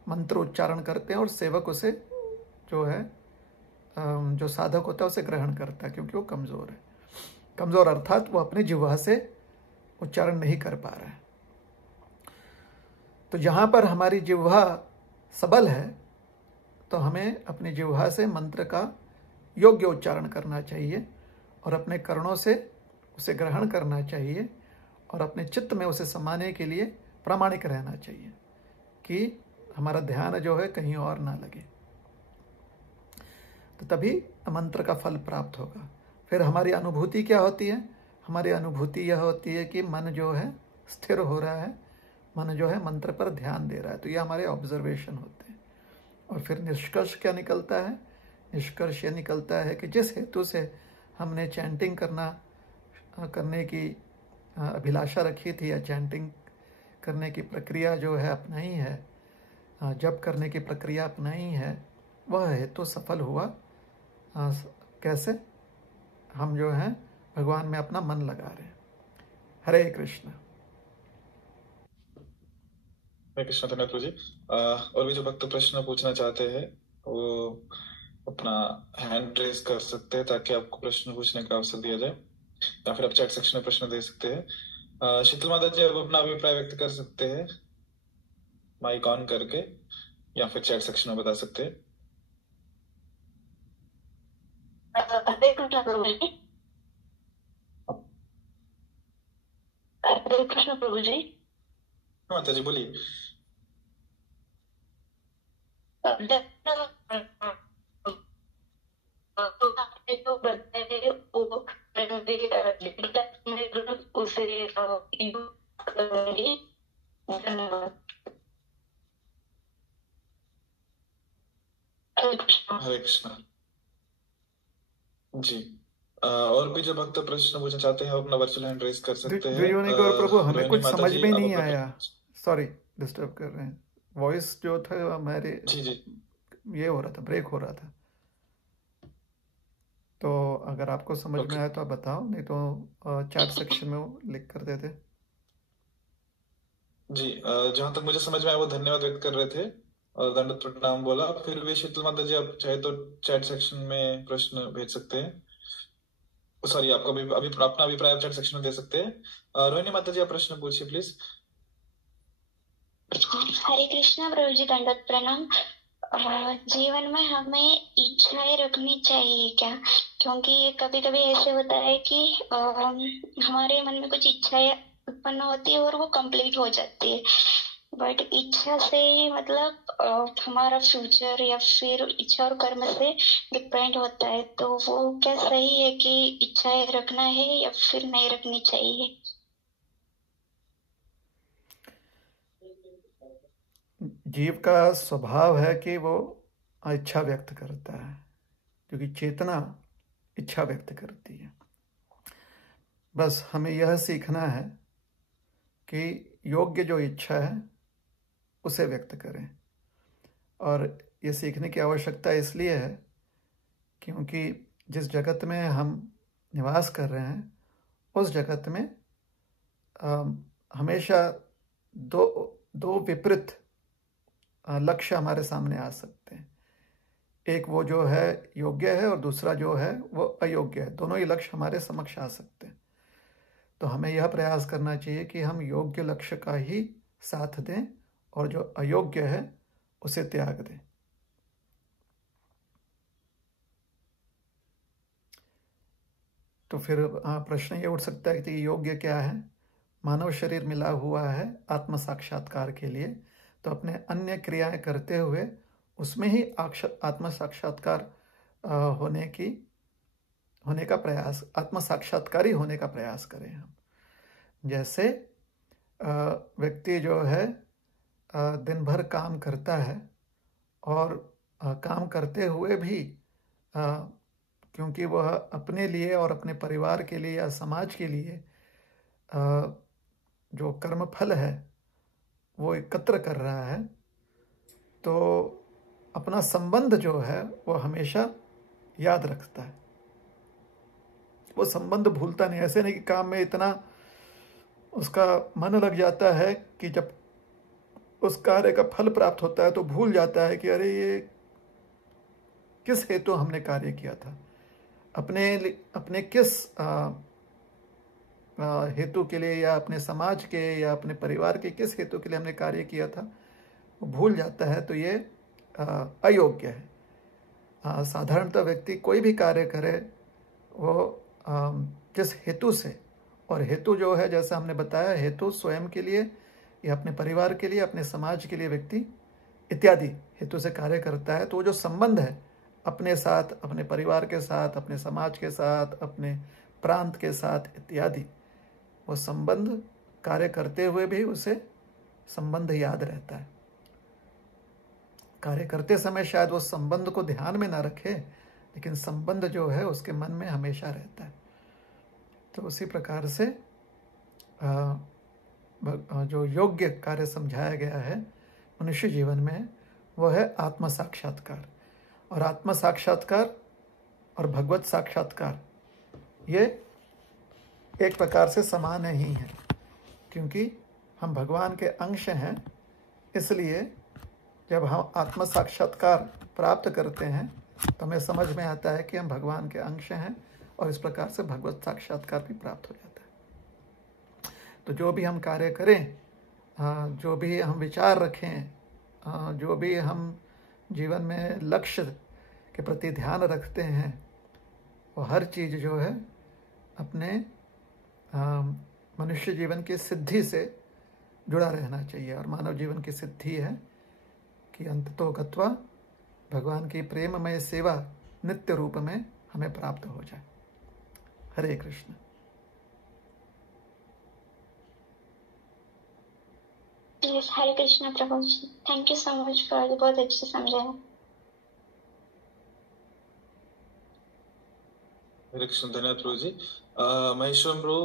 मंत्र उच्चारण करते हैं और सेवक उसे जो है जो साधक होता है उसे ग्रहण करता है, क्योंकि वो कमज़ोर है। कमज़ोर अर्थात वो अपने जिह्वा से उच्चारण नहीं कर पा रहा है। तो जहाँ पर हमारी जिह्वा सबल है तो हमें अपनी जिह्वा से मंत्र का योग्य उच्चारण करना चाहिए और अपने कर्णों से उसे ग्रहण करना चाहिए और अपने चित्त में उसे समाने के लिए प्रामाणिक रहना चाहिए कि हमारा ध्यान जो है कहीं और ना लगे। तो तभी मंत्र का फल प्राप्त होगा। फिर हमारी अनुभूति क्या होती है? हमारी अनुभूति यह होती है कि मन जो है स्थिर हो रहा है, मन जो है मंत्र पर ध्यान दे रहा है। तो ये हमारे ऑब्जर्वेशन होते हैं। और फिर निष्कर्ष क्या निकलता है? निष्कर्ष यह निकलता है कि जिस हेतु से हमने चैंटिंग करने की अभिलाषा रखी थी या चैंटिंग करने की प्रक्रिया जो है अपनाई है, जप करने की प्रक्रिया अपनाई है, वह हेतु सफल हुआ। कैसे? हम जो हैं भगवान में अपना मन लगा रहे हैं। हरे कृष्ण। हरे कृष्ण। धन्यवाद जी। और भी जो भक्त प्रश्न पूछना चाहते हैं वो अपना हैंड रेस कर सकते हैं ताकि आपको प्रश्न पूछने का अवसर दिया जाए, या फिर आप चैट सेक्शन में प्रश्न दे सकते हैं। शीतल माता जी, आप अपना अभिप्राय व्यक्त कर सकते हैं माइक ऑन करके, या फिर चैट सेक्शन में बता सकते हैं। हरे कृष्ण प्रभु जी। हरे कृष्ण प्रभु जी। माता जी बोलिए। जो बताए वो उसे धन्यवाद। हरे कृष्णा जी। और भी जो भक्त प्रश्न पूछना चाहते हैं अपना वर्चुअल हैंड रेज कर सकते हैं। द्वियोनी गौर प्रभु, हमें रोहिणी कुछ माता समझ जी, में आप नहीं अपना आया, सॉरी डिस्टर्ब कर रहे हैं। वॉइस जो था हमारे जी जी ये हो रहा था, ब्रेक हो रहा था। तो अगर आपको समझ में ओके आया तो आप बताओ, नहीं तो चैट सेक्शन में वो लिख कर देते। जी। जहां तक मुझे समझ में आया वो धन्यवाद व्यक्त कर रहे थे और दंडवत प्रणाम बोला। फिर भी शीतल माता जी, आप चाहे तो चैट सेक्शन में प्रश्न भेज सकते हैं। सॉरी, आपको अभी अपना अभिप्राय चैट सेक्शन में दे सकते हैं। रोहिणी माता जी, आप प्रश्न पूछिए प्लीज। हरे कृष्णा प्रभु जी, दंडवत प्रणाम। जीवन में हमें इच्छाएं रखनी चाहिए क्या? क्योंकि कभी कभी ऐसे होता है कि हमारे मन में कुछ इच्छाएं उत्पन्न होती है और वो कंप्लीट हो जाती है, बट इच्छा से ही मतलब हमारा फ्यूचर या फिर इच्छा और कर्म से डिपेंड होता है। तो वो क्या सही है कि इच्छाएं रखना है या फिर नहीं रखनी चाहिए? जीव का स्वभाव है कि वो इच्छा व्यक्त करता है, क्योंकि चेतना इच्छा व्यक्त करती है। बस हमें यह सीखना है कि योग्य जो इच्छा है उसे व्यक्त करें। और ये सीखने की आवश्यकता इसलिए है क्योंकि जिस जगत में हम निवास कर रहे हैं उस जगत में हमेशा दो विपरीत लक्ष्य हमारे सामने आ सकते हैं। एक वो जो है योग्य है और दूसरा जो है वो अयोग्य है। दोनों ही लक्ष्य हमारे समक्ष आ सकते हैं। तो हमें यह प्रयास करना चाहिए कि हम योग्य लक्ष्य का ही साथ दें और जो अयोग्य है उसे त्याग दें। तो फिर प्रश्न ये उठ सकता है कि योग्य क्या है? मानव शरीर मिला हुआ है आत्म साक्षात्कार के लिए, तो अपने अन्य क्रियाएं करते हुए उसमें ही आत्म साक्षात्कार होने का प्रयास, आत्म साक्षात्कारी होने का प्रयास करें हम। जैसे व्यक्ति जो है दिन भर काम करता है और काम करते हुए भी क्योंकि वह अपने लिए और अपने परिवार के लिए या समाज के लिए जो कर्म फल है वो एकत्र कर रहा है, तो अपना संबंध जो है वो हमेशा याद रखता है। वो संबंध भूलता नहीं। ऐसे नहीं कि काम में इतना उसका मन लग जाता है कि जब उस कार्य का फल प्राप्त होता है तो भूल जाता है कि अरे ये किस हेतु हमने कार्य किया था, अपने किस हेतु के लिए या अपने समाज के या अपने परिवार के किस हेतु के लिए हमने कार्य किया था, वो भूल जाता है। तो ये अयोग्य है। साधारणतः व्यक्ति कोई भी कार्य करे वो जिस हेतु से, और हेतु जो है जैसा हमने बताया, हेतु स्वयं के लिए या अपने परिवार के लिए, अपने समाज के लिए व्यक्ति इत्यादि हेतु से कार्य करता है, तो वो जो संबंध है अपने साथ, अपने परिवार के साथ, अपने समाज के साथ, अपने प्रांत के साथ इत्यादि, वो संबंध कार्य करते हुए भी उसे संबंध याद रहता है। कार्य करते समय शायद वो संबंध को ध्यान में ना रखे, लेकिन संबंध जो है उसके मन में हमेशा रहता है। तो उसी प्रकार से जो योग्य कार्य समझाया गया है मनुष्य जीवन में, वो है आत्म साक्षात्कार। और आत्म साक्षात्कार और भगवत साक्षात्कार ये एक प्रकार से समान ही हैं, क्योंकि हम भगवान के अंश हैं। इसलिए जब हम आत्म साक्षात्कार प्राप्त करते हैं तो हमें समझ में आता है कि हम भगवान के अंश हैं, और इस प्रकार से भगवत साक्षात्कार भी प्राप्त हो जाता है। तो जो भी हम कार्य करें, जो भी हम विचार रखें, जो भी हम जीवन में लक्ष्य के प्रति ध्यान रखते हैं, वो हर चीज़ जो है अपने मनुष्य जीवन की सिद्धि से जुड़ा रहना चाहिए। और मानव जीवन की सिद्धि है कि अंततो गत्वा भगवान की प्रेममय सेवा नित्य रूप में हमें प्राप्त हो जाए। हरे कृष्ण। हरे कृष्ण प्रभु जी, thank you so much for, बहुत अच्छे समझाया। हरे कृष्ण, धन्यवाद प्रभु जी। महेश्वरम प्रभु,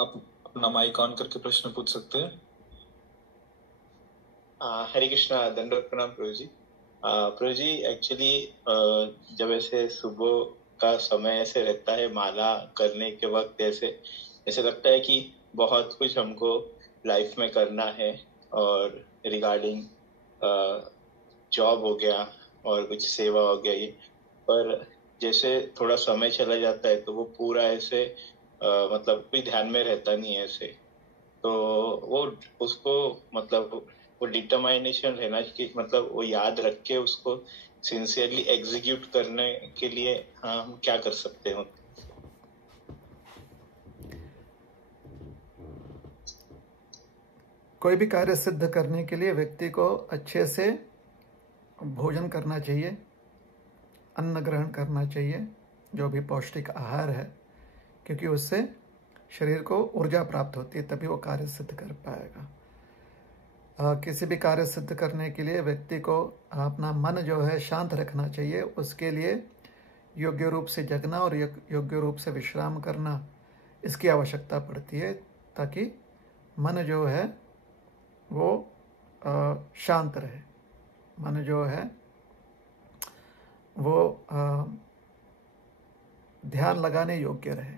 आप अपना माइक ऑन करके प्रश्न पूछ सकते हैं। हरे कृष्णा, दंडवत प्रणाम प्रभु जी। प्रभु जी, एक्चुअली जब ऐसे सुबह का समय ऐसे रहता है माला करने के वक्त, ऐसे लगता है कि बहुत कुछ हमको लाइफ में करना है, और रिगार्डिंग जॉब हो गया और कुछ सेवा हो गया ये, पर जैसे थोड़ा समय चला जाता है तो वो पूरा ऐसे मतलब कोई ध्यान में रहता नहीं है ऐसे, तो वो उसको मतलब वो डिटरमाइनेशन रहना चाहिए, मतलब वो याद रख के उसको सिंसियरली एग्जीक्यूट करने के लिए हम क्या कर सकते हो? कोई भी कार्य सिद्ध करने के लिए व्यक्ति को अच्छे से भोजन करना चाहिए, अन्न ग्रहण करना चाहिए, जो भी पौष्टिक आहार है, क्योंकि उससे शरीर को ऊर्जा प्राप्त होती है, तभी वो कार्य सिद्ध कर पाएगा। किसी भी कार्य सिद्ध करने के लिए व्यक्ति को अपना मन जो है शांत रखना चाहिए। उसके लिए योग्य रूप से जगना और योग्य रूप से विश्राम करना, इसकी आवश्यकता पड़ती है, ताकि मन जो है वो शांत रहे, मन जो है वो ध्यान लगाने योग्य रहे,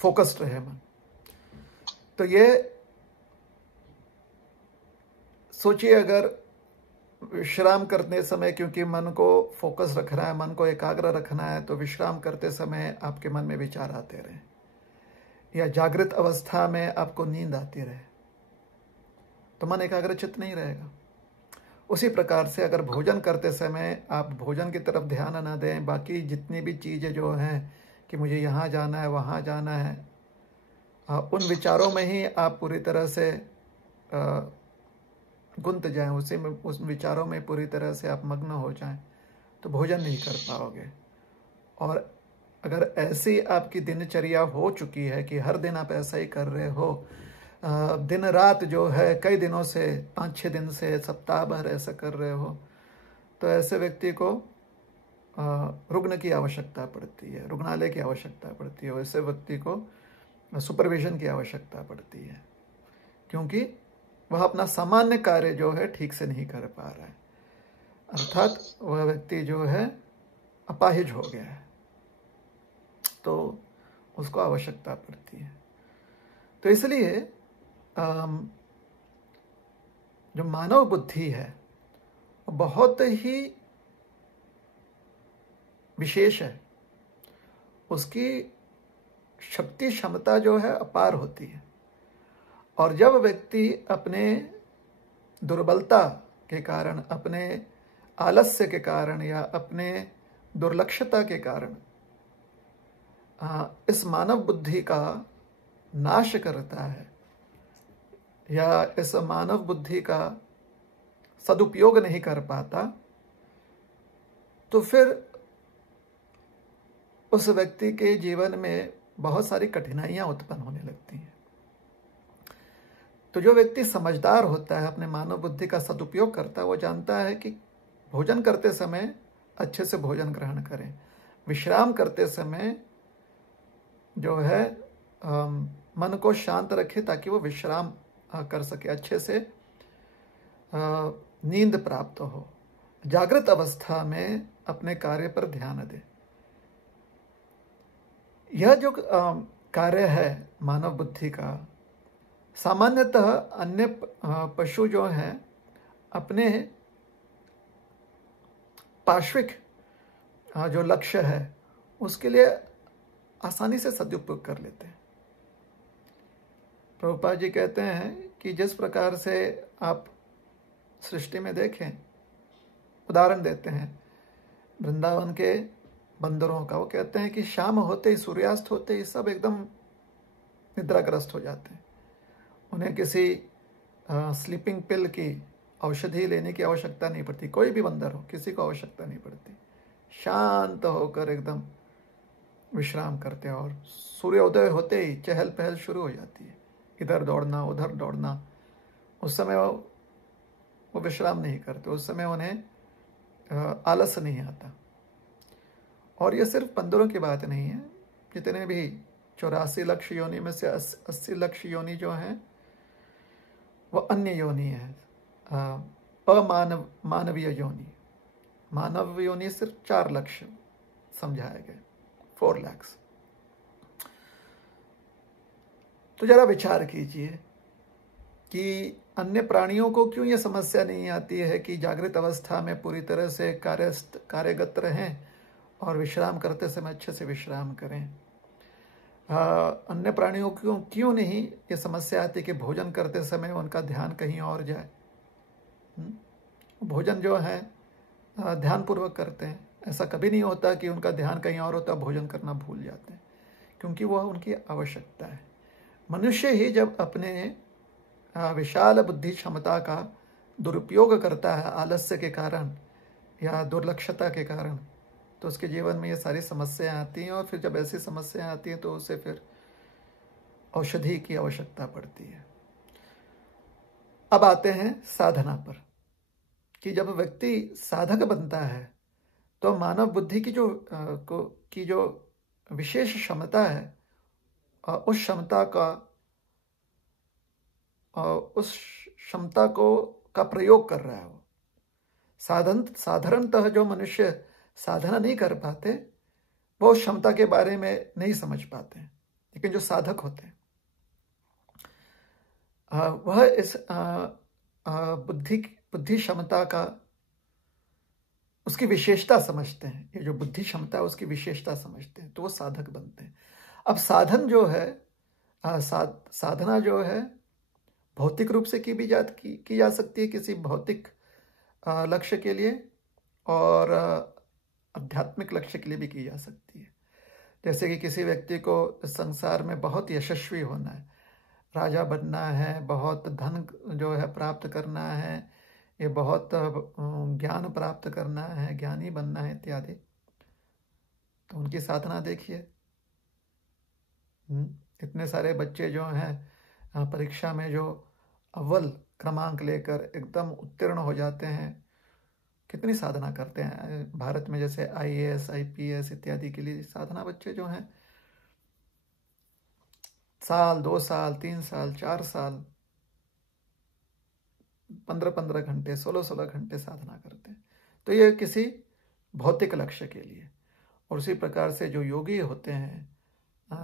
फोकस्ड रहे मन। तो ये सोचिए, अगर विश्राम करने समय, क्योंकि मन को फोकस रखना है, मन को एकाग्र रखना है, तो विश्राम करते समय आपके मन में विचार आते रहे, या जागृत अवस्था में आपको नींद आती रहे, तो मन एकाग्रचित्त नहीं रहेगा। उसी प्रकार से अगर भोजन करते समय आप भोजन की तरफ ध्यान न दें, बाकी जितनी भी चीज़ें जो हैं कि मुझे यहाँ जाना है, वहाँ जाना है, उन विचारों में ही आप पूरी तरह से गुंत जाएं, उसी में, उस विचारों में पूरी तरह से आप मग्न हो जाएं, तो भोजन नहीं कर पाओगे। और अगर ऐसी आपकी दिनचर्या हो चुकी है कि हर दिन आप ऐसा ही कर रहे हो, दिन रात जो है कई दिनों से, 5-6 दिन से, सप्ताह भर ऐसा कर रहे हो, तो ऐसे व्यक्ति को रुग्ण की आवश्यकता पड़ती है, रुग्णालय की आवश्यकता पड़ती है। वैसे व्यक्ति को सुपरविजन की आवश्यकता पड़ती है, क्योंकि वह अपना सामान्य कार्य जो है ठीक से नहीं कर पा रहा है, अर्थात वह व्यक्ति जो है अपाहिज हो गया है, तो उसको आवश्यकता पड़ती है। तो इसलिए जो मानव बुद्धि है वो बहुत ही विशेष है, उसकी शक्ति क्षमता जो है अपार होती है। और जब व्यक्ति अपने दुर्बलता के कारण, अपने आलस्य के कारण, या अपने दुर्लक्षता के कारण इस मानव बुद्धि का नाश करता है, या इस मानव बुद्धि का सदुपयोग नहीं कर पाता, तो फिर उस व्यक्ति के जीवन में बहुत सारी कठिनाइयां उत्पन्न होने लगती हैं। तो जो व्यक्ति समझदार होता है, अपने मानव बुद्धि का सदुपयोग करता है, वो जानता है कि भोजन करते समय अच्छे से भोजन ग्रहण करें, विश्राम करते समय जो है मन को शांत रखे, ताकि वो विश्राम कर सके, अच्छे से नींद प्राप्त हो, जागृत अवस्था में अपने कार्य पर ध्यान दे। यह जो कार्य है मानव बुद्धि का, सामान्यतः अन्य पशु जो हैं अपने पार्श्विक जो लक्ष्य है उसके लिए आसानी से सदुपयोग कर लेते हैं। प्रभुपाद जी कहते हैं कि जिस प्रकार से आप सृष्टि में देखें, उदाहरण देते हैं वृंदावन के बंदरों का, वो कहते हैं कि शाम होते ही, सूर्यास्त होते ही सब एकदम निद्राग्रस्त हो जाते हैं। उन्हें किसी स्लीपिंग पिल की औषधि लेने की आवश्यकता नहीं पड़ती, कोई भी बंदर हो, किसी को आवश्यकता नहीं पड़ती, शांत होकर एकदम विश्राम करते हैं। और सूर्योदय होते ही चहल पहल शुरू हो जाती है, इधर दौड़ना उधर दौड़ना। उस समय वो विश्राम नहीं करते, उस समय उन्हें आलस नहीं आता। और ये सिर्फ बंदरों की बात नहीं है, जितने भी 84 लाख योनि में से 80 लाख योनि जो हैं वो अन्य योनि है, मानवीय योनि। मानव योनि सिर्फ 4 लाख समझाए गए, 4 लाख। तो जरा विचार कीजिए कि अन्य प्राणियों को क्यों ये समस्या नहीं आती है कि जागृत अवस्था में पूरी तरह से कार्यगत रहें और विश्राम करते समय अच्छे से विश्राम करें। अन्य प्राणियों को क्यों नहीं ये समस्या आती कि भोजन करते समय उनका ध्यान कहीं और जाए। भोजन जो है ध्यानपूर्वक करते हैं, ऐसा कभी नहीं होता कि उनका ध्यान कहीं और होता, भोजन करना भूल जाते हैं, क्योंकि वह उनकी आवश्यकता है। मनुष्य ही जब अपने विशाल बुद्धि क्षमता का दुरुपयोग करता है आलस्य के कारण या दुर्लक्षता के कारण, तो उसके जीवन में ये सारी समस्याएं आती हैं। और फिर जब ऐसी समस्याएं आती हैं तो उसे फिर औषधि की आवश्यकता पड़ती है। अब आते हैं साधना पर, कि जब व्यक्ति साधक बनता है तो मानव बुद्धि की जो विशेष क्षमता है, उस क्षमता का प्रयोग कर रहा है वो। साधारणतः जो मनुष्य साधना नहीं कर पाते वो उस क्षमता के बारे में नहीं समझ पाते हैं, लेकिन जो साधक होते हैं वह इस बुद्धि क्षमता का उसकी विशेषता समझते हैं। ये जो बुद्धि क्षमता है उसकी विशेषता समझते हैं, तो वो साधक बनते हैं। अब साधन जो है, साधना जो है भौतिक रूप से की जा सकती है किसी भौतिक लक्ष्य के लिए, और आध्यात्मिक लक्ष्य के लिए भी की जा सकती है। जैसे कि किसी व्यक्ति को संसार में बहुत यशस्वी होना है, राजा बनना है, बहुत धन जो है प्राप्त करना है, ये बहुत ज्ञान प्राप्त करना है, ज्ञानी बनना है इत्यादि, तो उनकी साधना देखिए। इतने सारे बच्चे जो हैं परीक्षा में जो अव्वल क्रमांक लेकर एकदम उत्तीर्ण हो जाते हैं, कितनी साधना करते हैं। भारत में जैसे IAS IPS इत्यादि के लिए साधना बच्चे जो हैं साल 2 साल 3 साल 4 साल 15-15 घंटे 16-16 घंटे साधना करते हैं। तो ये किसी भौतिक लक्ष्य के लिए। और उसी प्रकार से जो योगी होते हैं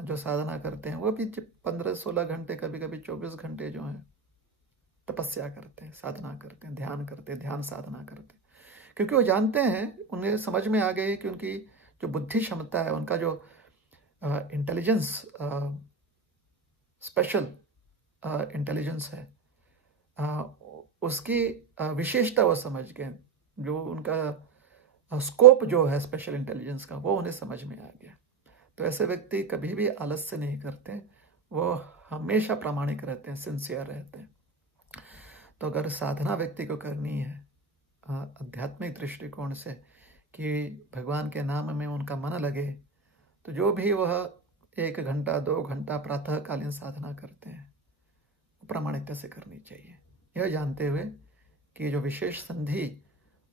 जो साधना करते हैं, वो भी 15-16 घंटे कभी कभी 24 घंटे जो हैं तपस्या करते हैं, साधना करते हैं, ध्यान करते हैं, ध्यान साधना करते हैं, क्योंकि वो जानते हैं, उन्हें समझ में आ गई कि उनकी जो बुद्धि क्षमता है, उनका जो इंटेलिजेंस, स्पेशल इंटेलिजेंस है, उसकी विशेषता वो समझ गए। जो उनका स्कोप जो है स्पेशल इंटेलिजेंस का, वो उन्हें समझ में आ गया। तो ऐसे व्यक्ति कभी भी आलस्य नहीं करते, वो हमेशा प्रामाणिक रहते हैं, सिंसियर रहते हैं। तो अगर साधना व्यक्ति को करनी है आध्यात्मिक दृष्टिकोण से कि भगवान के नाम में उनका मन लगे, तो जो भी वह 1 घंटा 2 घंटा प्रातःकालीन साधना करते हैं वो प्रामाणिकता से करनी चाहिए, यह जानते हुए कि जो विशेष संधि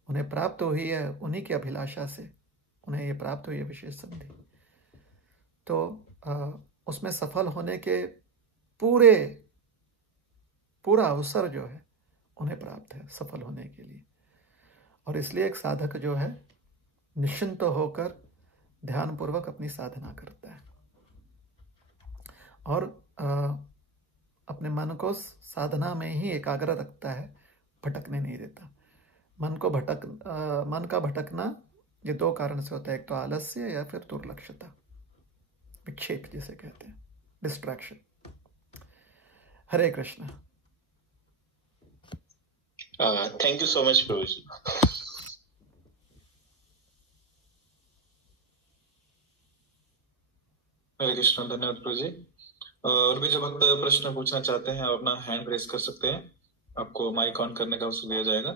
उन्हें प्राप्त हुई है, उन्हीं की अभिलाषा से उन्हें ये प्राप्त हुई है विशेष संधि, तो उसमें सफल होने के पूरा अवसर जो है उन्हें प्राप्त है सफल होने के लिए। और इसलिए एक साधक जो है निश्चिंत होकर ध्यानपूर्वक अपनी साधना करता है और अपने मन को साधना में ही एकाग्र रखता है, भटकने नहीं देता। मन का भटकना ये 2 कारण से होता है, एक तो आलस्य या फिर दुर्लक्षता, विक्षेप जिसे कहते हैं, distraction. Hare Krishna. Thank you so much प्रभु जी। हरे कृष्ण, धन्यवाद प्रभु जी। और भी जो भक्त प्रश्न पूछना चाहते हैं अपना हैंड रेस कर सकते हैं, आपको माइक ऑन करने का अवसर दिया जाएगा।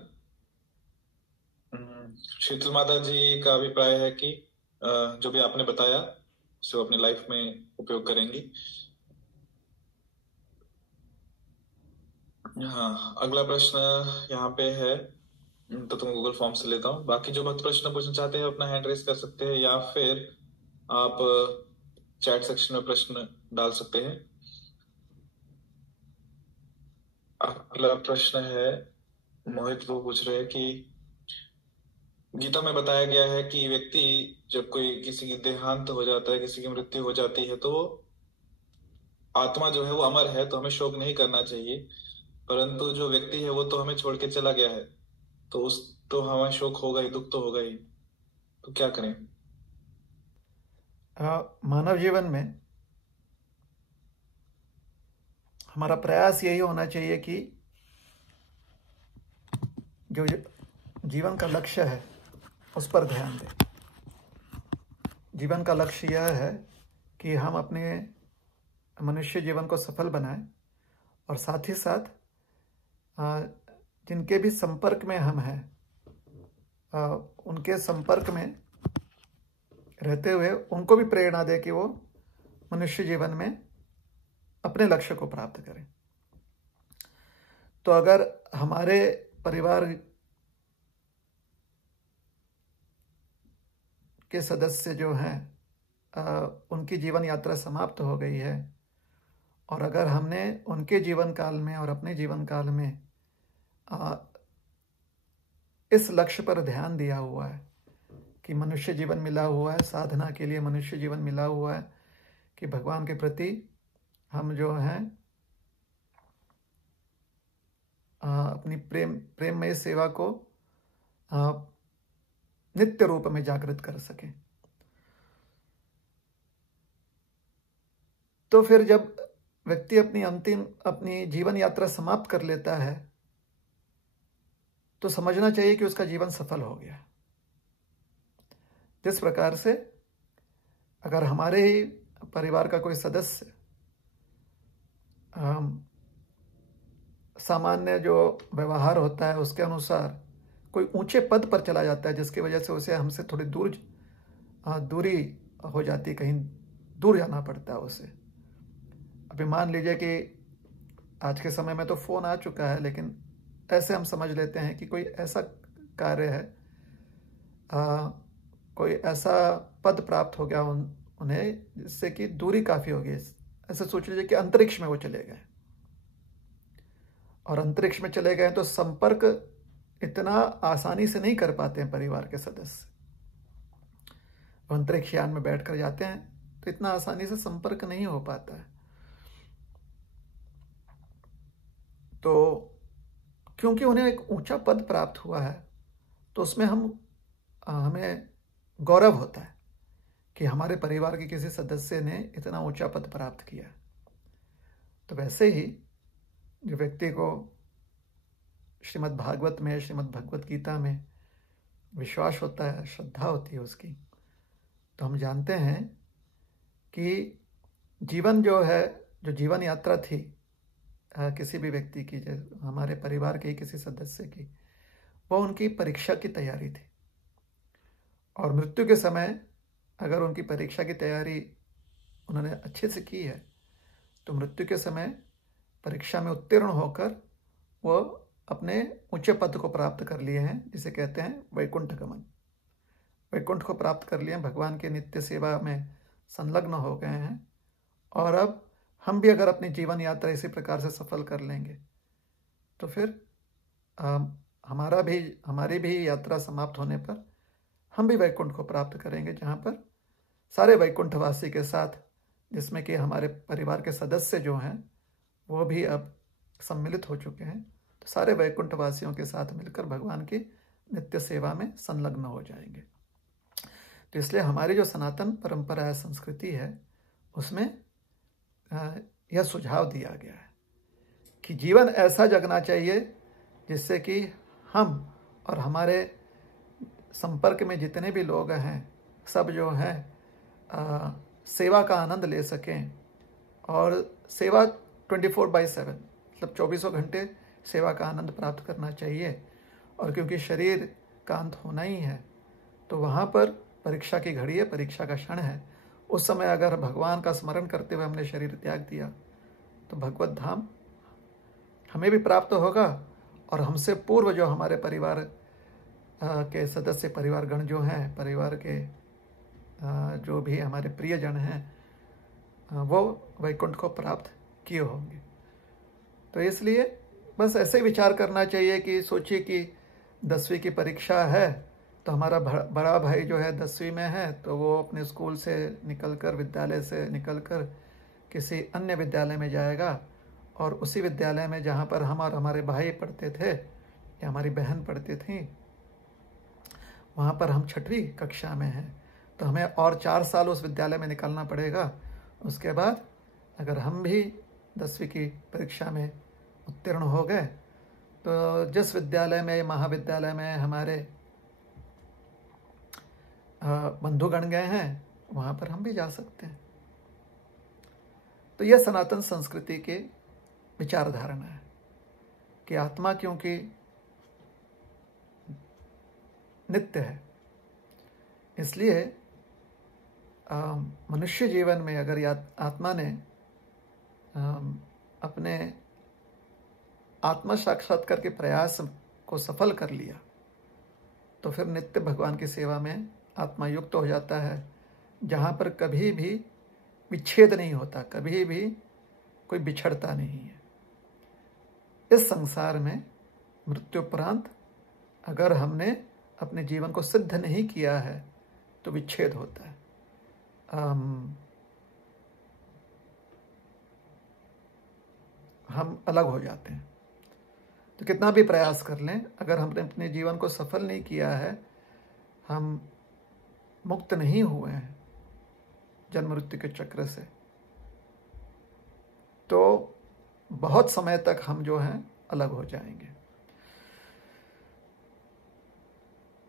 शीतल माता जी का अभिप्राय है कि जो भी आपने बताया उसे वो अपनी लाइफ में उपयोग करेंगी। हाँ, अगला प्रश्न यहाँ पे है, तो तुम गूगल फॉर्म से लेता हूँ। बाकी जो भक्त प्रश्न पूछना चाहते हैं अपना हैंड रेस कर सकते हैं, या फिर आप चैट सेक्शन में प्रश्न डाल सकते हैं। अगला प्रश्न है, मोहित वो पूछ रहे हैं कि गीता में बताया गया है कि व्यक्ति जब कोई किसी की देहांत हो जाता है, किसी की मृत्यु हो जाती है, तो आत्मा जो है वो अमर है, तो हमें शोक नहीं करना चाहिए। परंतु जो व्यक्ति है वो तो हमें छोड़ के चला गया है, तो हमें शोक होगा ही, दुख तो होगा ही, तो क्या करें? मानव जीवन में हमारा प्रयास यही होना चाहिए कि जो जीवन का लक्ष्य है उस पर ध्यान दें। जीवन का लक्ष्य यह है कि हम अपने मनुष्य जीवन को सफल बनाएं, और साथ ही साथ जिनके भी संपर्क में हम हैं उनके संपर्क में रहते हुए उनको भी प्रेरणा दे कि वो मनुष्य जीवन में अपने लक्ष्य को प्राप्त करें। तो अगर हमारे परिवार के सदस्य जो हैं उनकी जीवन यात्रा समाप्त हो गई है, और अगर हमने उनके जीवन काल में और अपने जीवन काल में इस लक्ष्य पर ध्यान दिया हुआ है कि मनुष्य जीवन मिला हुआ है, साधना के लिए मनुष्य जीवन मिला हुआ है, कि भगवान के प्रति हम जो हैं अपनी प्रेममय सेवा को नित्य रूप में जागृत कर सकें। तो फिर जब व्यक्ति अपनी जीवन यात्रा समाप्त कर लेता है, तो समझना चाहिए कि उसका जीवन सफल हो गया। जिस प्रकार से अगर हमारे ही परिवार का कोई सदस्य सामान्य जो व्यवहार होता है उसके अनुसार कोई ऊंचे पद पर चला जाता है, जिसकी वजह से उसे हमसे थोड़ी दूरी हो जाती, कहीं दूर जाना पड़ता है उसे। अभी मान लीजिए कि आज के समय में तो फ़ोन आ चुका है, लेकिन ऐसे हम समझ लेते हैं कि कोई ऐसा कार्य है, कोई ऐसा पद प्राप्त हो गया उन्हें जिससे कि दूरी काफ़ी हो गई। ऐसे सोच लीजिए कि अंतरिक्ष में वो चले गए, और अंतरिक्ष में चले गए तो संपर्क इतना आसानी से नहीं कर पाते हैं परिवार के सदस्य। वो अंतरिक्ष यान में बैठ कर जाते हैं तो इतना आसानी से संपर्क नहीं हो पाता है। तो क्योंकि उन्हें एक ऊंचा पद प्राप्त हुआ है, तो उसमें हमें गौरव होता है कि हमारे परिवार के किसी सदस्य ने इतना ऊंचा पद प्राप्त किया। तो वैसे ही जो व्यक्ति को श्रीमद् भागवत में, श्रीमद् भगवत गीता में विश्वास होता है, श्रद्धा होती है उसकी, तो हम जानते हैं कि जीवन जो है, जो जीवन यात्रा थी किसी भी व्यक्ति की, जो हमारे परिवार के ही किसी सदस्य की, वो उनकी परीक्षा की तैयारी थी। और मृत्यु के समय अगर उनकी परीक्षा की तैयारी उन्होंने अच्छे से की है, तो मृत्यु के समय परीक्षा में उत्तीर्ण होकर वो अपने ऊंचे पद को प्राप्त कर लिए हैं, जिसे कहते हैं वैकुंठ गमन। वैकुंठ को प्राप्त कर लिए, भगवान के नित्य सेवा में संलग्न हो गए हैं। और अब हम भी अगर अपनी जीवन यात्रा इसी प्रकार से सफल कर लेंगे, तो फिर हमारी भी यात्रा समाप्त होने पर हम भी वैकुंठ को प्राप्त करेंगे, जहाँ पर सारे वैकुंठवासी के साथ, जिसमें कि हमारे परिवार के सदस्य जो हैं वो भी अब सम्मिलित हो चुके हैं, तो सारे वैकुंठवासियों के साथ मिलकर भगवान की नित्य सेवा में संलग्न हो जाएंगे। तो इसलिए हमारी जो सनातन परंपरा है, संस्कृति है, उसमें यह सुझाव दिया गया है कि जीवन ऐसा जगना चाहिए जिससे कि हम और हमारे संपर्क में जितने भी लोग हैं सब जो हैं सेवा का आनंद ले सकें। और सेवा 24/7 मतलब 24 घंटे सेवा का आनंद प्राप्त करना चाहिए। और क्योंकि शरीर का अंत होना ही है, तो वहाँ पर परीक्षा की घड़ी है, परीक्षा का क्षण है। उस समय अगर भगवान का स्मरण करते हुए हमने शरीर त्याग दिया, तो भगवत धाम हमें भी प्राप्त होगा, और हमसे पूर्व जो हमारे परिवार के सदस्य परिवारगण जो हैं, परिवार के जो भी हमारे प्रियजन हैं, वो वैकुंठ को प्राप्त किए होंगे। तो इसलिए बस ऐसे विचार करना चाहिए कि सोचिए कि 10वीं की परीक्षा है, तो हमारा बड़ा भाई जो है 10वीं में है, तो वो अपने स्कूल से निकलकर, विद्यालय से निकलकर किसी अन्य विद्यालय में जाएगा, और उसी विद्यालय में जहाँ पर हम और हमारे भाई पढ़ते थे या हमारी बहन पढ़ती थी, वहाँ पर हम 6वीं कक्षा में हैं, तो हमें और 4 साल उस विद्यालय में निकलना पड़ेगा। उसके बाद अगर हम भी 10वीं की परीक्षा में उत्तीर्ण हो गए, तो जिस विद्यालय में, महाविद्यालय में हमारे बंधुगण गए हैं, वहाँ पर हम भी जा सकते हैं। तो यह सनातन संस्कृति की विचारधारणा है कि आत्मा क्योंकि नित्य है, इसलिए मनुष्य जीवन में अगर आत्मा ने अपने आत्मा साक्षात्कार के प्रयास को सफल कर लिया, तो फिर नित्य भगवान की सेवा में आत्मा युक्त हो जाता है, जहाँ पर कभी भी विच्छेद नहीं होता, कभी भी कोई बिछड़ता नहीं है। इस संसार में मृत्युपरांत अगर हमने अपने जीवन को सिद्ध नहीं किया है, तो विच्छेद होता है। हम अलग हो जाते हैं। तो कितना भी प्रयास कर लें, अगर हमने अपने जीवन को सफल नहीं किया है, हम मुक्त नहीं हुए हैं जन्म मृत्यु के चक्र से, तो बहुत समय तक हम जो हैं अलग हो जाएंगे।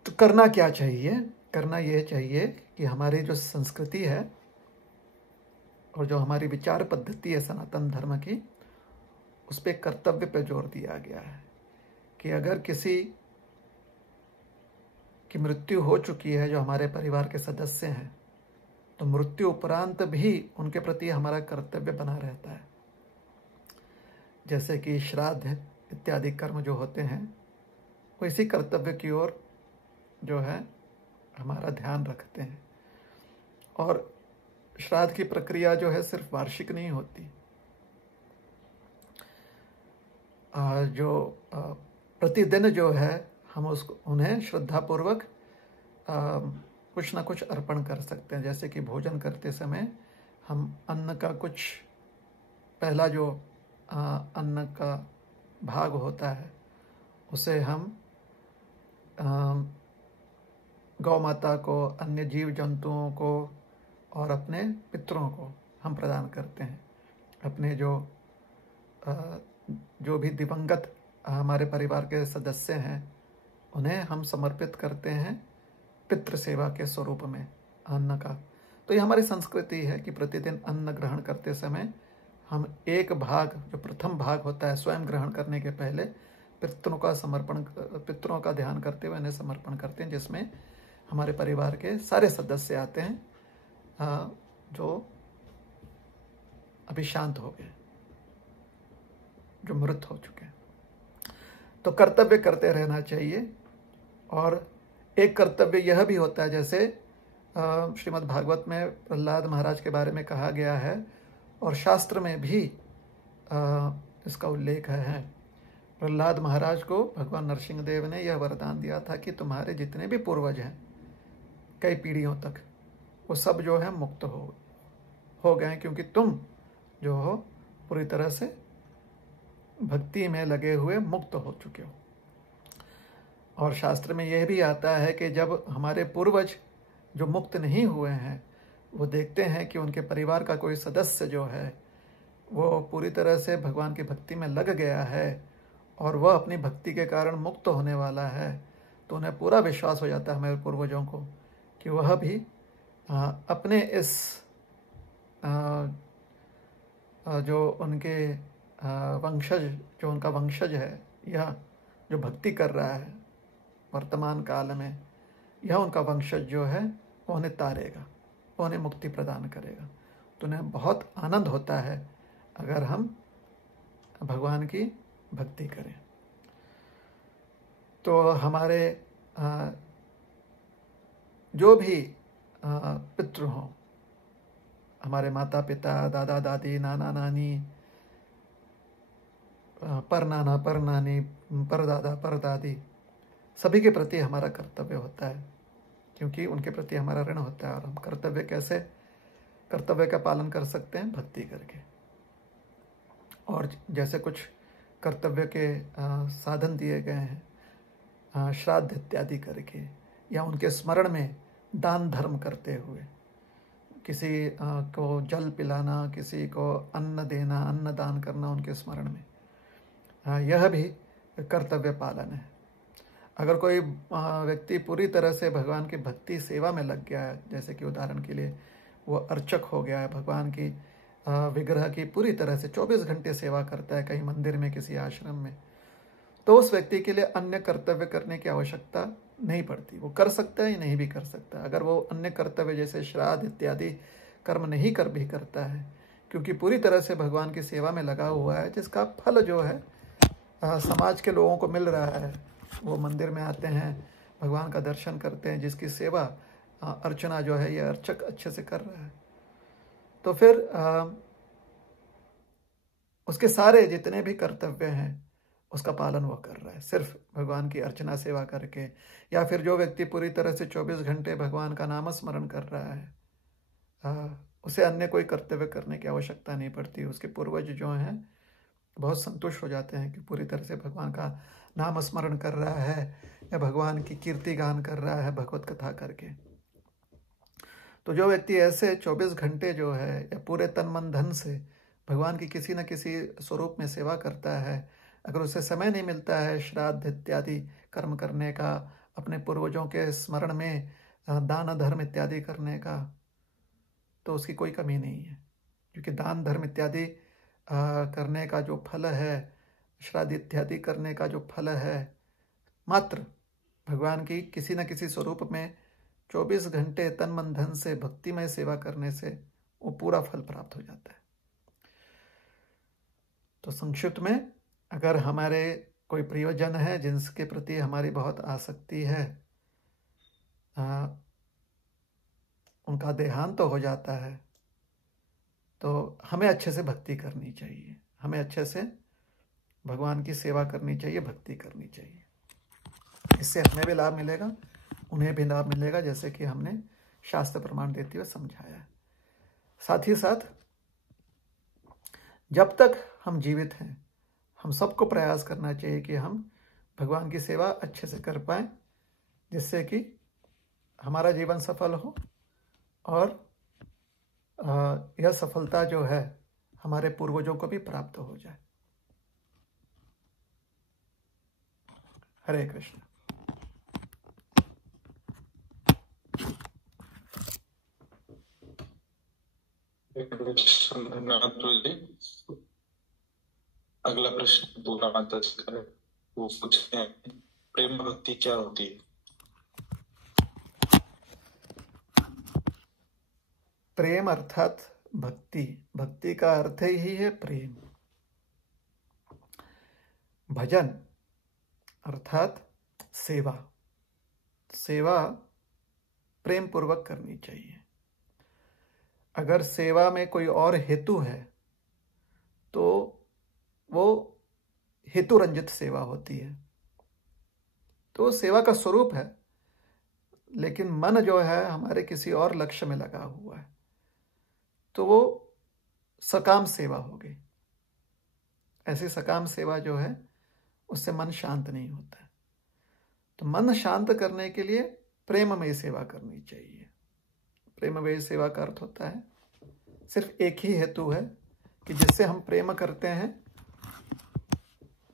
तो करना क्या चाहिए? करना यह चाहिए कि हमारी जो संस्कृति है और जो हमारी विचार पद्धति है सनातन धर्म की, उस पे कर्तव्य पे जोर दिया गया है कि अगर किसी की मृत्यु हो चुकी है, जो हमारे परिवार के सदस्य हैं, तो मृत्यु उपरांत भी उनके प्रति हमारा कर्तव्य बना रहता है। जैसे कि श्राद्ध इत्यादि कर्म जो होते हैं, वो इसी कर्तव्य की ओर जो है हमारा ध्यान रखते हैं। और श्राद्ध की प्रक्रिया जो है सिर्फ वार्षिक नहीं होती, जो प्रतिदिन जो है हम उसको उन्हें श्रद्धापूर्वक कुछ ना कुछ अर्पण कर सकते हैं। जैसे कि भोजन करते समय हम अन्न का कुछ, पहला जो अन्न का भाग होता है, उसे हम गौ माता को, अन्य जीव जंतुओं को और अपने पितरों को हम प्रदान करते हैं। अपने जो भी दिवंगत हमारे परिवार के सदस्य हैं, उन्हें हम समर्पित करते हैं पितृ सेवा के स्वरूप में अन्न का। तो ये हमारी संस्कृति है कि प्रतिदिन अन्न ग्रहण करते समय हम एक भाग, जो प्रथम भाग होता है स्वयं ग्रहण करने के पहले, पितरों का ध्यान करते हुए इन्हें समर्पण करते हैं, जिसमें हमारे परिवार के सारे सदस्य आते हैं जो अभी शांत हो गए, जो मृत हो चुके हैं। तो कर्तव्य करते रहना चाहिए। और एक कर्तव्य यह भी होता है, जैसे श्रीमद् भागवत में प्रहलाद महाराज के बारे में कहा गया है, और शास्त्र में भी इसका उल्लेख है। प्रहलाद महाराज को भगवान नरसिंहदेव ने यह वरदान दिया था कि तुम्हारे जितने भी पूर्वज हैं कई पीढ़ियों तक, वो सब जो है मुक्त हो गए, क्योंकि तुम जो हो पूरी तरह से भक्ति में लगे हुए मुक्त हो चुके हो। और शास्त्र में यह भी आता है कि जब हमारे पूर्वज जो मुक्त नहीं हुए हैं, वो देखते हैं कि उनके परिवार का कोई सदस्य जो है वो पूरी तरह से भगवान की भक्ति में लग गया है और वह अपनी भक्ति के कारण मुक्त होने वाला है, तो उन्हें पूरा विश्वास हो जाता है हमारे पूर्वजों को कि वह भी अपने इस जो उनके वंशज, जो उनका वंशज है, यह जो भक्ति कर रहा है वर्तमान काल में, यह उनका वंशज जो है वो उन्हें तारेगा, वो उन्हें मुक्ति प्रदान करेगा। तो उन्हें बहुत आनंद होता है अगर हम भगवान की भक्ति करें। तो हमारे जो भी पितृ हों, हमारे माता पिता, दादा दादी, नाना नानी, परनाना परनानी, परदादा परदादी, सभी के प्रति हमारा कर्तव्य होता है, क्योंकि उनके प्रति हमारा ऋण होता है। और हम कर्तव्य का पालन कर सकते हैं भक्ति करके। और जैसे कुछ कर्तव्य के साधन दिए गए हैं, श्राद्ध इत्यादि करके, या उनके स्मरण में दान धर्म करते हुए, किसी को जल पिलाना, किसी को अन्न देना, अन्न दान करना उनके स्मरण में, यह भी कर्तव्य पालन है। अगर कोई व्यक्ति पूरी तरह से भगवान की भक्ति सेवा में लग गया है, जैसे कि उदाहरण के लिए वो अर्चक हो गया है, भगवान की विग्रह की पूरी तरह से 24 घंटे सेवा करता है कहीं मंदिर में, किसी आश्रम में, तो उस व्यक्ति के लिए अन्य कर्तव्य करने की आवश्यकता नहीं पड़ती। वो कर सकता है या नहीं भी कर सकता। अगर वो अन्य कर्तव्य जैसे श्राद्ध इत्यादि कर्म नहीं करता है, क्योंकि पूरी तरह से भगवान की सेवा में लगा हुआ है, जिसका फल जो है समाज के लोगों को मिल रहा है। वो मंदिर में आते हैं, भगवान का दर्शन करते हैं, जिसकी सेवा अर्चना जो है ये अर्चक अच्छे से कर रहा है, तो फिर उसके सारे जितने भी कर्तव्य हैं उसका पालन वो कर रहा है, सिर्फ भगवान की अर्चना सेवा करके। या फिर जो व्यक्ति पूरी तरह से 24 घंटे भगवान का नाम स्मरण कर रहा है, उसे अन्य कोई कर्तव्य करने की आवश्यकता नहीं पड़ती। उसके पूर्वज जो हैं बहुत संतुष्ट हो जाते हैं कि पूरी तरह से भगवान का नाम स्मरण कर रहा है या भगवान की कीर्ति गान कर रहा है भगवत कथा करके। तो जो व्यक्ति ऐसे 24 घंटे जो है या पूरे तन मन धन से भगवान की किसी न किसी स्वरूप में सेवा करता है, अगर उसे समय नहीं मिलता है श्राद्ध इत्यादि कर्म करने का, अपने पूर्वजों के स्मरण में दान धर्म इत्यादि करने का, तो उसकी कोई कमी नहीं है। क्योंकि दान धर्म इत्यादि करने का जो फल है, श्राद्ध इत्यादि करने का जो फल है, मात्र भगवान की किसी न किसी स्वरूप में 24 घंटे तन मन धन से भक्तिमय सेवा करने से वो पूरा फल प्राप्त हो जाता है। तो संक्षिप्त में, अगर हमारे कोई प्रियजन है जिनके प्रति हमारी बहुत आसक्ति है, उनका देहांत तो हो जाता है, तो हमें अच्छे से भक्ति करनी चाहिए, हमें अच्छे से भगवान की सेवा करनी चाहिए, भक्ति करनी चाहिए। इससे हमें भी लाभ मिलेगा, उन्हें भी लाभ मिलेगा, जैसे कि हमने शास्त्र प्रमाण देते हुए समझाया है। साथ ही साथ जब तक हम जीवित हैं, हम सबको प्रयास करना चाहिए कि हम भगवान की सेवा अच्छे से कर पाएं, जिससे कि हमारा जीवन सफल हो और यह सफलता जो है हमारे पूर्वजों को भी प्राप्त हो जाए। हरे कृष्ण। धन्यवाद प्रभु जी। अगला प्रश्न पूरा माता जी का है, वो पूछते हैं प्रेम भक्ति क्या होती है? प्रेम अर्थात भक्ति, भक्ति का अर्थ ही है प्रेम। भजन अर्थात सेवा, सेवा प्रेम पूर्वक करनी चाहिए। अगर सेवा में कोई और हेतु है तो वो हेतु रंजित सेवा होती है, तो सेवा का स्वरूप है, लेकिन मन जो है हमारे किसी और लक्ष्य में लगा हुआ है, तो वो सकाम सेवा हो गई। ऐसी सकाम सेवा जो है उससे मन शांत नहीं होता है। तो मन शांत करने के लिए प्रेममय सेवा करनी चाहिए। प्रेममय सेवा का अर्थ होता है सिर्फ एक ही हेतु है कि जिससे हम प्रेम करते हैं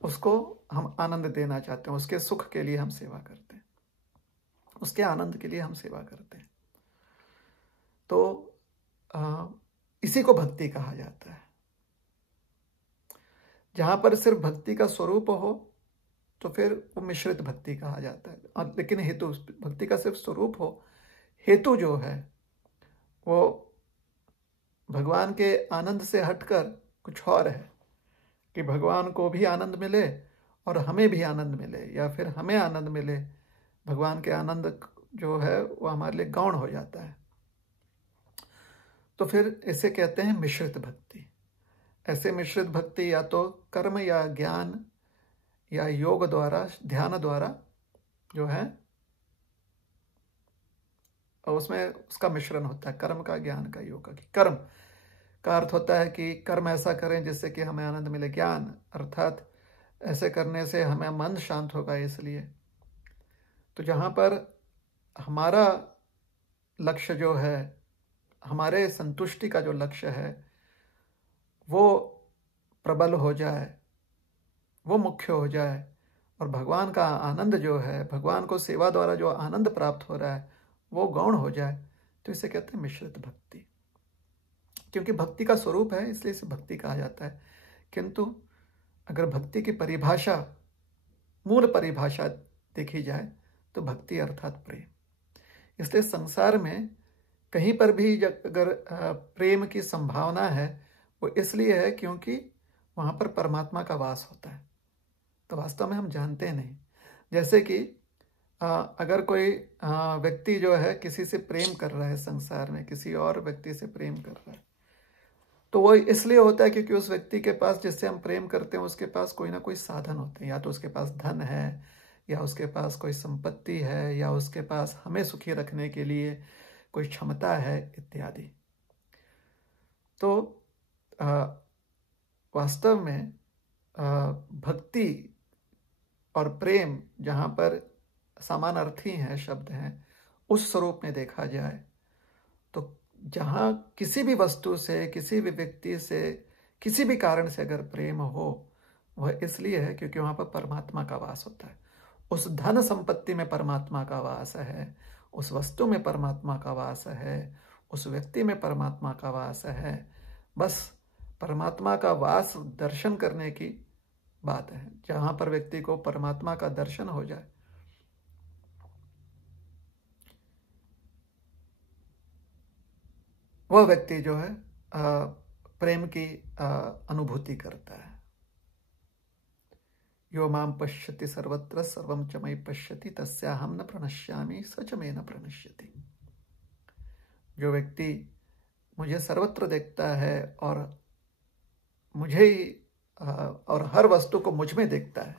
उसको हम आनंद देना चाहते हैं, उसके सुख के लिए हम सेवा करते हैं, उसके आनंद के लिए हम सेवा करते हैं। तो इसी को भक्ति कहा जाता है। जहां पर सिर्फ भक्ति का स्वरूप हो तो फिर वो मिश्रित भक्ति कहा जाता है। और लेकिन हेतु, भक्ति का सिर्फ स्वरूप हो, हेतु जो है वो भगवान के आनंद से हटकर कुछ और है, कि भगवान को भी आनंद मिले और हमें भी आनंद मिले, या फिर हमें आनंद मिले, भगवान के आनंद जो है वो हमारे लिए गौण हो जाता है। तो फिर इसे कहते हैं मिश्रित भक्ति। ऐसे मिश्रित भक्ति या तो कर्म या ज्ञान या योग द्वारा, ध्यान द्वारा जो है, और उसमें उसका मिश्रण होता है, कर्म का, ज्ञान का, योग का। कर्म का अर्थ होता है कि कर्म ऐसा करें जिससे कि हमें आनंद मिले। ज्ञान अर्थात ऐसे करने से हमें मन शांत होगा, इसलिए। तो जहाँ पर हमारा लक्ष्य जो है, हमारे संतुष्टि का जो लक्ष्य है वो प्रबल हो जाए, वो मुख्य हो जाए, और भगवान का आनंद जो है, भगवान को सेवा द्वारा जो आनंद प्राप्त हो रहा है वो गौण हो जाए, तो इसे कहते हैं मिश्रित भक्ति। क्योंकि भक्ति का स्वरूप है इसलिए इसे भक्ति कहा जाता है। किंतु अगर भक्ति की परिभाषा, मूल परिभाषा देखी जाए तो भक्ति अर्थात प्रेम। इसलिए संसार में कहीं पर भी अगर प्रेम की संभावना है वो इसलिए है क्योंकि वहाँ पर परमात्मा का वास होता है। तो वास्तव में हम जानते नहीं। जैसे कि अगर कोई व्यक्ति जो है किसी से प्रेम कर रहा है, संसार में किसी और व्यक्ति से प्रेम कर रहा है, तो वो इसलिए होता है क्योंकि उस व्यक्ति के पास, जिससे हम प्रेम करते हैं, उसके पास कोई ना कोई साधन होते हैं। या तो उसके पास धन है, या उसके पास कोई संपत्ति है, या उसके पास हमें सुखी रखने के लिए कोई क्षमता है, इत्यादि। तो वास्तव में भक्ति और प्रेम जहाँ पर समान अर्थी हैं, शब्द हैं, उस स्वरूप में देखा जाए तो जहाँ किसी भी वस्तु से, किसी भी व्यक्ति से, किसी भी कारण से अगर प्रेम हो, वह इसलिए है क्योंकि वहाँ पर परमात्मा का वास होता है। उस धन संपत्ति में परमात्मा का वास है, उस वस्तु में परमात्मा का वास है, उस व्यक्ति में परमात्मा का वास है। बस परमात्मा का वास दर्शन करने की बात है। जहाँ पर व्यक्ति को परमात्मा का दर्शन हो जाए, वह व्यक्ति जो है प्रेम की अनुभूति करता है। यो माम पश्यति सर्वत्र सर्वं च मयि पश्यति तस्याहं न प्रणश्यामि स च मे न प्रणश्यति। जो व्यक्ति मुझे सर्वत्र देखता है और मुझे ही और हर वस्तु को मुझ में देखता है,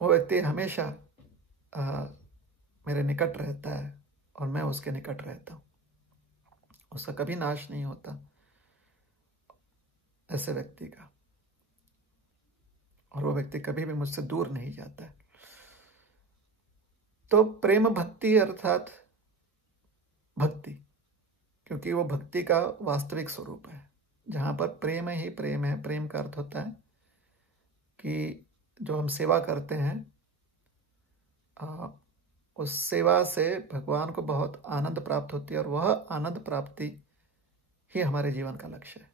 वो व्यक्ति हमेशा मेरे निकट रहता है और मैं उसके निकट रहता हूँ। उसका कभी नाश नहीं होता ऐसे व्यक्ति का, और वो व्यक्ति कभी भी मुझसे दूर नहीं जाता है। तो प्रेम भक्ति अर्थात भक्ति, क्योंकि वो भक्ति का वास्तविक स्वरूप है, जहाँ पर प्रेम ही प्रेम है। प्रेम का अर्थ होता है कि जो हम सेवा करते हैं, उस सेवा से भगवान को बहुत आनंद प्राप्त होती है, और वह आनंद प्राप्ति ही हमारे जीवन का लक्ष्य है।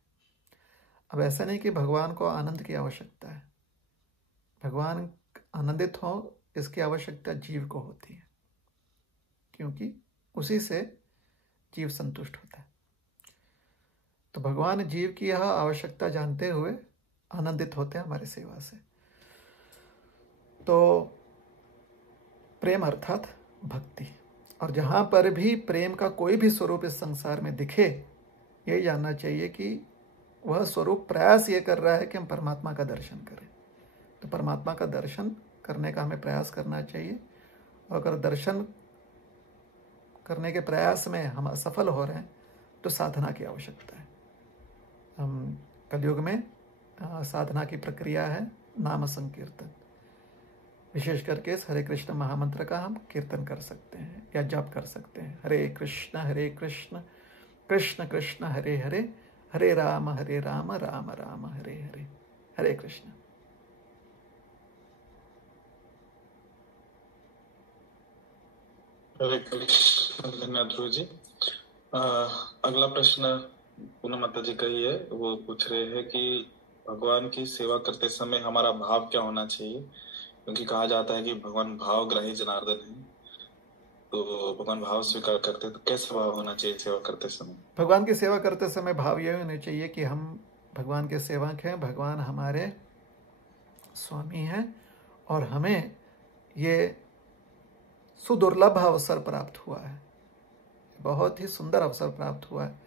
अब ऐसा नहीं कि भगवान को आनंद की आवश्यकता है, भगवान आनंदित हो इसकी आवश्यकता जीव को होती है, क्योंकि उसी से जीव संतुष्ट होता है। तो भगवान जीव की यह आवश्यकता जानते हुए आनंदित होते हैं हमारी सेवा से। तो प्रेम अर्थात भक्ति। और जहाँ पर भी प्रेम का कोई भी स्वरूप इस संसार में दिखे, यही जानना चाहिए कि वह स्वरूप प्रयास ये कर रहा है कि हम परमात्मा का दर्शन करें। तो परमात्मा का दर्शन करने का हमें प्रयास करना चाहिए, और अगर दर्शन करने के प्रयास में हम असफल हो रहे हैं तो साधना की आवश्यकता है। हम कलयुग में साधना की प्रक्रिया है नाम संकीर्तन। विशेष करके इस हरे कृष्ण महामंत्र का हम कीर्तन कर सकते हैं या जप कर सकते हैं। हरे कृष्ण कृष्ण कृष्ण हरे हरे, हरे राम राम राम हरे हरे। हरे कृष्ण। हरे कृष्ण। धन्यवाद ध्रुव जी। अगला प्रश्न पूनम माता जी का ही है। वो पूछ रहे हैं कि भगवान की सेवा करते समय हमारा भाव क्या होना चाहिए, क्योंकि कहा जाता है कि भगवान भावग्राही जनार्दन है। तो भगवान भाव स्वीकार करते हैं, तो कैसा भाव होना चाहिए सेवा करते समय? भगवान की सेवा करते समय भाव यह होना चाहिए कि हम भगवान के सेवक हैं, भगवान हमारे स्वामी हैं, और हमें ये सुदुर्लभ अवसर प्राप्त हुआ है, बहुत ही सुंदर अवसर प्राप्त हुआ है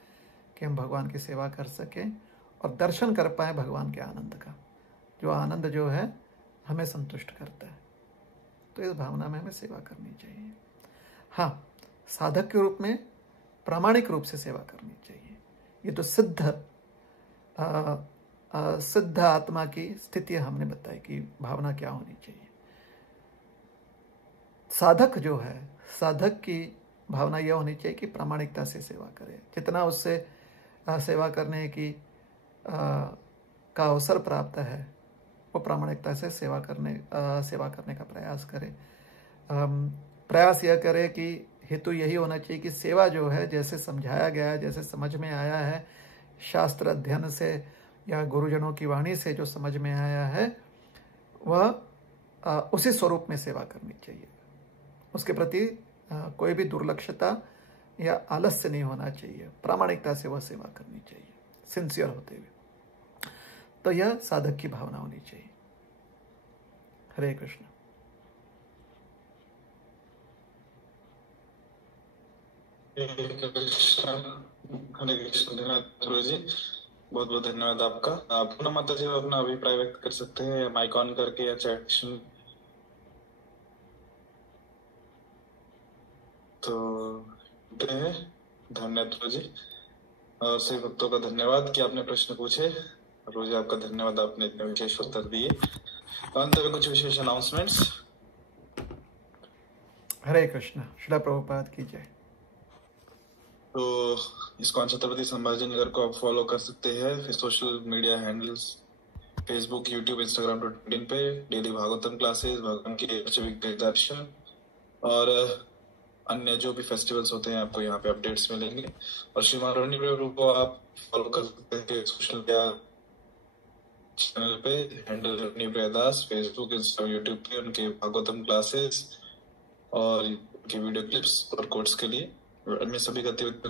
कि हम भगवान की सेवा कर सकें और दर्शन कर पाए भगवान के आनंद का, जो आनंद जो है हमें संतुष्ट करता है। तो इस भावना में हमें सेवा करनी चाहिए। हाँ, साधक के रूप में प्रामाणिक रूप से सेवा करनी चाहिए। ये तो सिद्ध आत्मा की स्थिति हमने बताई कि भावना क्या होनी चाहिए। साधक जो है, साधक की भावना यह होनी चाहिए कि प्रामाणिकता से सेवा करे, जितना उससे सेवा करने की का अवसर प्राप्त है वो प्रामाणिकता से सेवा करने का प्रयास करे। प्रयास यह करे कि हेतु यही होना चाहिए कि सेवा जो है जैसे समझाया गया है, जैसे समझ में आया है, शास्त्र अध्ययन से या गुरुजनों की वाणी से जो समझ में आया है, वह उसी स्वरूप में सेवा करनी चाहिए। उसके प्रति कोई भी दुर्लक्षता या आलस्य नहीं होना चाहिए, प्रामाणिकता से वह सेवा करनी चाहिए, सिंसियर होते हुए। तो यह साधक की भावना होनी चाहिए। हरे कृष्ण। हरे कृष्ण। धन्यवाद गुरु जी, बहुत बहुत धन्यवाद आपका। पुनः माता जी अपना अभिप्राय व्यक्त कर सकते हैं माइक ऑन करके या चैट सेक्शन। तो धन्यवाद गुरु जी, और सभी भक्तों का धन्यवाद कि आपने प्रश्न पूछे। गुरु जी आपका धन्यवाद, आपने इतने विशेष उत्तर दिए। अंत में कुछ विशेष अनाउंसमेंट्स। हरे कृष्ण। श्रील प्रभुपाद की जय। तो इस्कॉन छत्रपति संभाजी नगर को आप फॉलो कर सकते हैं। फिर social media handles Facebook, YouTube, Instagram, Twitter पे डेली भागवतम क्लासेस, भगवान के दर्शन और अन्य जो भी फेस्टिवल्स होते हैं आपको यहाँ पे अपडेट्स मिलेंगे। और श्रीमान रोहिणी प्रभु को आप फॉलो कर सकते हैं सोशल मीडिया चैनल पे, handle Rohini Priyadas, Facebook, Instagram, YouTube पे उनके भागवतम क्लासेस और उनके वीडियो क्लिप्स और कोर्स के लिए अन्य सभी गतिविधियों